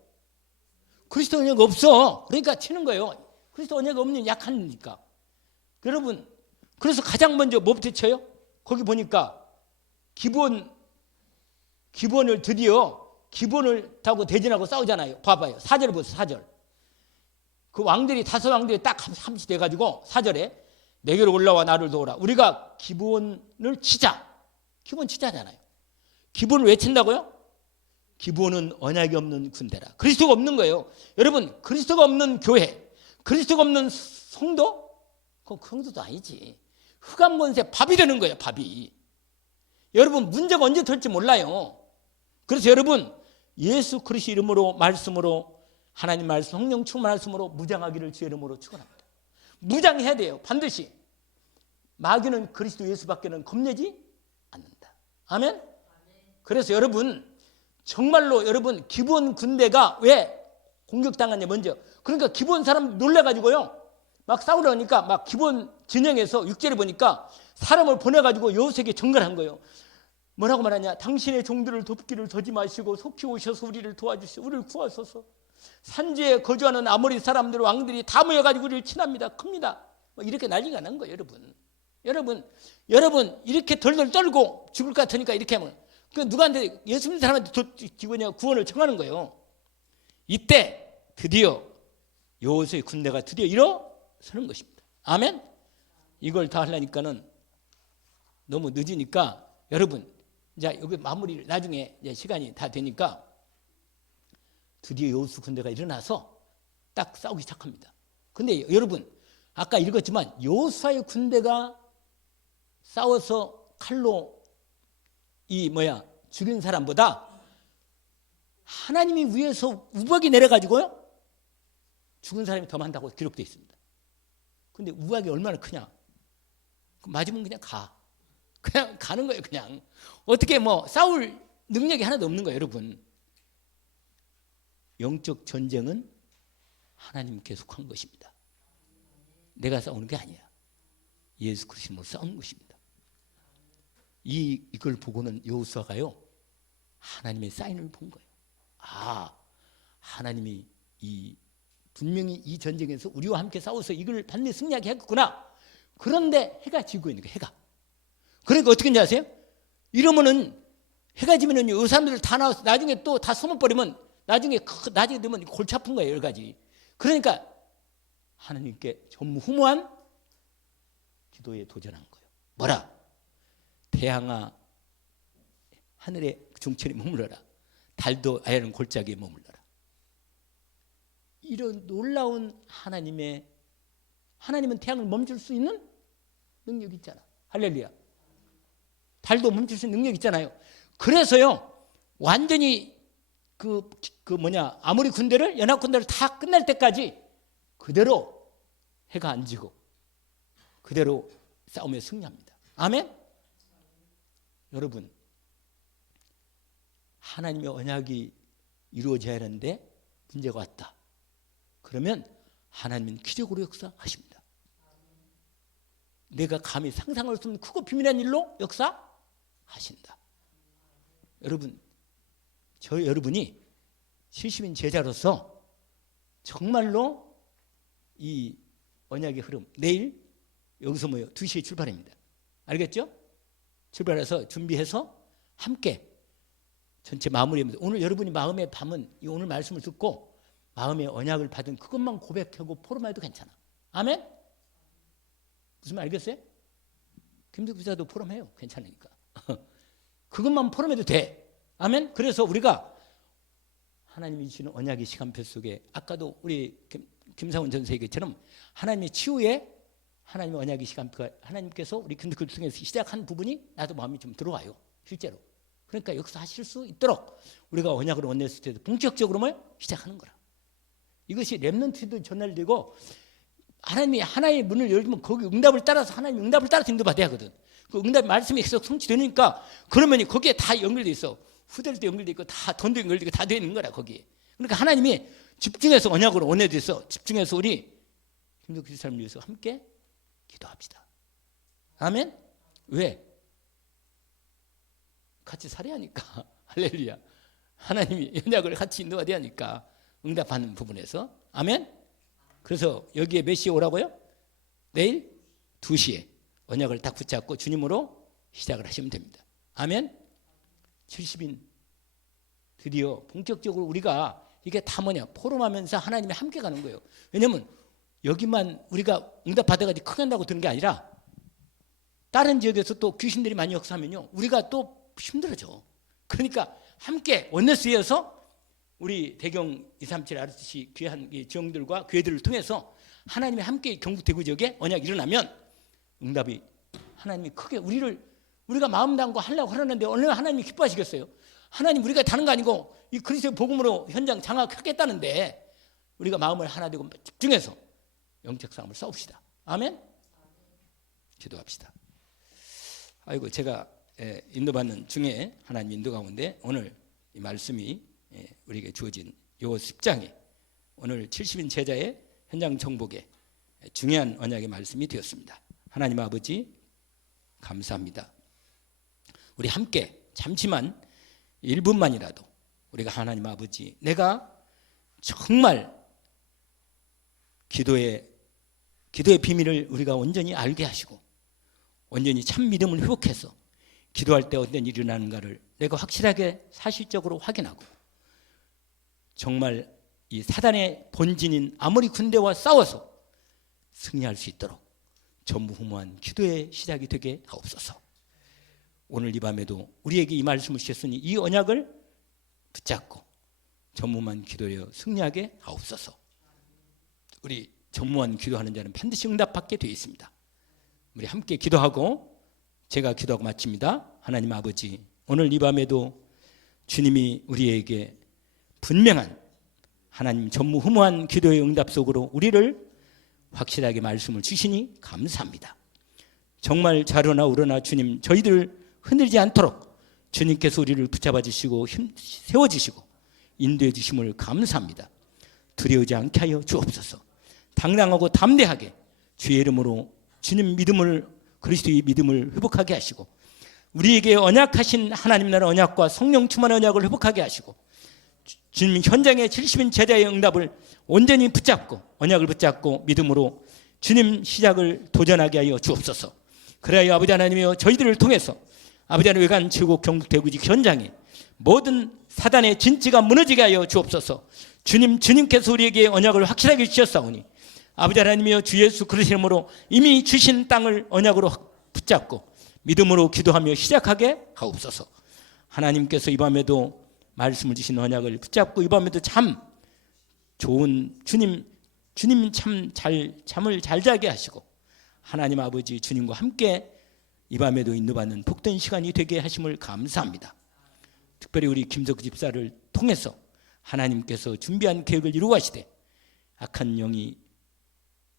그리스도 언약이 없어. 그러니까 치는 거예요. 그리스도 언약이 없는 약하니까. 여러분 그래서 가장 먼저 뭐부터 쳐요? 거기 보니까 기브온을 드디어 기브온을 타고 대전하고 싸우잖아요. 봐봐요. 4절 보세요. 4절. 그 왕들이 다섯 왕들이 딱 함께 돼가지고 4절에 내게로 올라와 나를 도우라. 우리가 기브온을 치자. 기브온 치자잖아요. 기브온을 왜 친다고요? 기브온은 언약이 없는 군대라. 그리스도가 없는 거예요. 여러분 그리스도가 없는 교회, 그리스도가 없는 성도 그건 그 정도도 아니지. 흑암 권세 밥이 되는 거예요. 밥이. 여러분 문제가 언제 될지 몰라요. 그래서 여러분 예수 그리스도 이름으로 말씀으로 하나님 말씀 성령 충만 말씀으로 무장하기를 주의 이름으로 축원합니다. 무장해야 돼요. 반드시. 마귀는 그리스도 예수밖에는 겁내지 않는다. 아멘. 그래서 여러분 정말로 여러분 기본 군대가 왜 공격당하냐 먼저. 그러니까 기본 사람 놀래가지고요. 막 싸우려니까 막 기본 진영에서 6절에 보니까 사람을 보내가지고 여호수에게 전갈한 거예요. 뭐라고 말하냐. 당신의 종들을 돕기를 더지 마시고 속히 오셔서 우리를 도와주시고 우리를 구하소서. 산지에 거주하는 아모리 사람들 왕들이 다 모여가지고 우리를 친합니다. 큽니다. 이렇게 난리가 난 거예요. 여러분 이렇게 덜덜 떨고 죽을 것 같으니까 이렇게 하면 그 누구한테 예수 믿는 사람한테 구원을 청하는 거예요. 이때 드디어 여호수아의 군대가 드디어 일어서는 것입니다. 아멘. 이걸 다 하려니까는 너무 늦으니까 여러분 이제 여기 마무리를 나중에 이제 시간이 다 되니까 드디어 여호수 군대가 일어나서 딱 싸우기 시작합니다. 근데 여러분 아까 읽었지만 여호수아의 군대가 싸워서 칼로 죽인 사람보다 하나님이 위에서 우박이 내려가지고요 죽은 사람이 더 많다고 기록되어 있습니다. 근데 우박이 얼마나 크냐? 맞으면 그냥 그냥 가는 거예요. 그냥 어떻게 싸울 능력이 하나도 없는 거예요. 여러분 영적 전쟁은 하나님께 속한 것입니다. 내가 싸우는 게 아니야. 예수 그리스도로 싸우는 것입니다. 이걸 보고는 여호수아가요 하나님의 사인을 본 거예요. 하나님이 분명히 이 전쟁에서 우리와 함께 싸워서 이걸 반드시 승리하게 했구나. 그런데 해가 지고 있는 거예요. 해가. 그러니까 어떻게 했는지 아세요? 이러면은 해가 지면은 이 사람들 다 나와서 나중에 또 다 숨어버리면 나중에 되면 골치 아픈 거예요. 여러 가지. 그러니까 하나님께 전무후무한 기도에 도전한 거예요. 뭐라? 태양아 하늘의 중천에 머물러라. 달도 아야는 골짜기에 머물러라. 이런 놀라운 하나님은 태양을 멈출 수 있는 능력이 있잖아. 할렐루야. 달도 멈출 수 있는 능력이 있잖아요. 그래서요 완전히 아무리 군대를 연합 군대를 다 끝날 때까지 그대로 해가 안 지고 그대로 싸움에 승리합니다. 아멘. 여러분 하나님의 언약이 이루어져야 하는데 문제가 왔다. 그러면 하나님은 기적으로 역사하십니다. 내가 감히 상상할 수 없는 크고 비밀한 일로 역사하신다. 여러분 여러분이 70인 제자로서 정말로 이 언약의 흐름 내일 여기서 2시에 출발입니다. 알겠죠? 출발해서 준비해서 함께 전체 마무리합니다. 오늘 여러분이 마음의 밤은 이 오늘 말씀을 듣고 마음의 언약을 받은 그것만 고백하고 포럼해도 괜찮아. 아멘? 무슨 말 알겠어요? 김덕 부자도 포럼해요. 괜찮으니까. 그것만 포럼해도 돼. 아멘? 그래서 우리가 하나님이 주시는 언약의 시간표 속에 아까도 우리 김상훈 전사에게처럼 하나님의 치유에 하나님의 언약의 시간표가 하나님께서 우리 김덕을 통해서 시작한 부분이 나도 마음이 좀 들어와요. 실제로. 그러니까 역사하실 수 있도록 우리가 언약으로 원냈을 때도 본격적으로 시작하는 거라. 이것이 렘넌트도 전달되고 하나님이 하나의 문을 열면 거기 응답을 따라서 하나님 응답을 따라서 인도받아야 하거든. 그 응답 말씀이 계속 성취되니까 그러면 거기에 다 연결돼 있어. 후대도 연결돼 있고 다 돈도 연결돼 있고 다 되어 있는 거라 거기에. 그러니까 하나님이 집중해서 언약으로 원내돼서 집중해서 우리 김덕 사람을 위해서 함께 기도합시다. 아멘? 왜? 같이 살아야 하니까. 할렐루야. 하나님이 언약을 같이 인도해야 하니까 응답하는 부분에서. 아멘? 그래서 여기에 몇 시에 오라고요? 내일 2시에 언약을 딱 붙잡고 주님으로 시작을 하시면 됩니다. 아멘? 70인 드디어 본격적으로 우리가 이게 다 포럼하면서 하나님이 함께 가는 거예요. 왜냐하면 여기만 우리가 응답 받아가지고 크게 한다고 되는 게 아니라 다른 지역에서 또 귀신들이 많이 역사하면요 우리가 또 힘들어져. 그러니까 함께 원네스에서 우리 대경 237 RCC 귀한 지형들과 교회들을 통해서 하나님이 함께 경북대구 지역에 언약이 일어나면 응답이 하나님이 크게 우리가 마음 담고 하려고 하는데 얼마나 하나님이 기뻐하시겠어요? 하나님 우리가 다른 거 아니고 이 그리스도의 복음으로 현장 장악하겠다는데 우리가 마음을 하나 되고 집중해서 영적 싸움을 싸웁시다. 아멘? 기도합시다. 아이고 제가 인도받는 중에 하나님 인도 가운데 오늘 이 말씀이 우리에게 주어진 요 10장에 오늘 70인 제자의 현장 정복에 중요한 언약의 말씀이 되었습니다. 하나님 아버지 감사합니다. 우리 함께 잠시만 1분만이라도 우리가 하나님 아버지 내가 정말 기도의 비밀을 우리가 온전히 알게 하시고 온전히 참 믿음을 회복해서 기도할 때 어떤 일이 일어나는가를 내가 확실하게 사실적으로 확인하고 정말 이 사단의 본진인 아모리 군대와 싸워서 승리할 수 있도록 전무후무한 기도의 시작이 되게 하옵소서. 오늘 이 밤에도 우리에게 이 말씀을 주셨으니 이 언약을 붙잡고 전무후무한 기도에 승리하게 하옵소서. 우리 전무후무한 기도하는 자는 반드시 응답받게 되어 있습니다. 우리 함께 기도하고 제가 기도하고 마칩니다. 하나님 아버지 오늘 이 밤에도 주님이 우리에게 분명한 하나님 전무후무한 기도의 응답 속으로 우리를 확실하게 말씀을 주시니 감사합니다. 정말 자로나 우러나 주님 저희들 흔들지 않도록 주님께서 우리를 붙잡아 주시고 세워주시고 인도해 주심을 감사합니다. 두려우지 않게 하여 주옵소서. 당당하고 담대하게 주의 이름으로 주님 믿음을 그리스도의 믿음을 회복하게 하시고 우리에게 언약하신 하나님 나라 언약과 성령 충만한 언약을 회복하게 하시고 주님 현장의 70인 제자의 응답을 온전히 붙잡고 언약을 붙잡고 믿음으로 주님 시작을 도전하게 하여 주옵소서. 그래야 아버지 하나님이여 저희들을 통해서 아버지 하나님 외관 제국 경북대구직 현장에 모든 사단의 진지가 무너지게 하여 주옵소서. 주님께서 우리에게 언약을 확실하게 주셨사오니 아버지 하나님이여 주 예수 그리스도의 이름으로 이미 주신 땅을 언약으로 붙잡고 믿음으로 기도하며 시작하게 하옵소서. 하나님께서 이 밤에도 말씀을 주신 언약을 붙잡고 이 밤에도 참 좋은 주님 참 잠을 잘 자게 하시고 하나님 아버지 주님과 함께 이 밤에도 인도받는 복된 시간이 되게 하심을 감사합니다. 특별히 우리 김석구 집사를 통해서 하나님께서 준비한 계획을 이루어가시되 악한 영이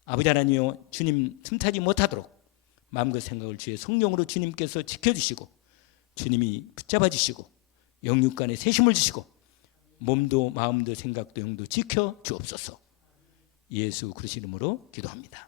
아버지 하나님이여 주님 틈타지 못하도록 마음과 생각을 주의 성령으로 주님께서 지켜주시고 주님이 붙잡아 주시고 영육간에 세심을 주시고 몸도 마음도 생각도 영도 지켜 주옵소서. 예수 그리스도 이름으로 기도합니다.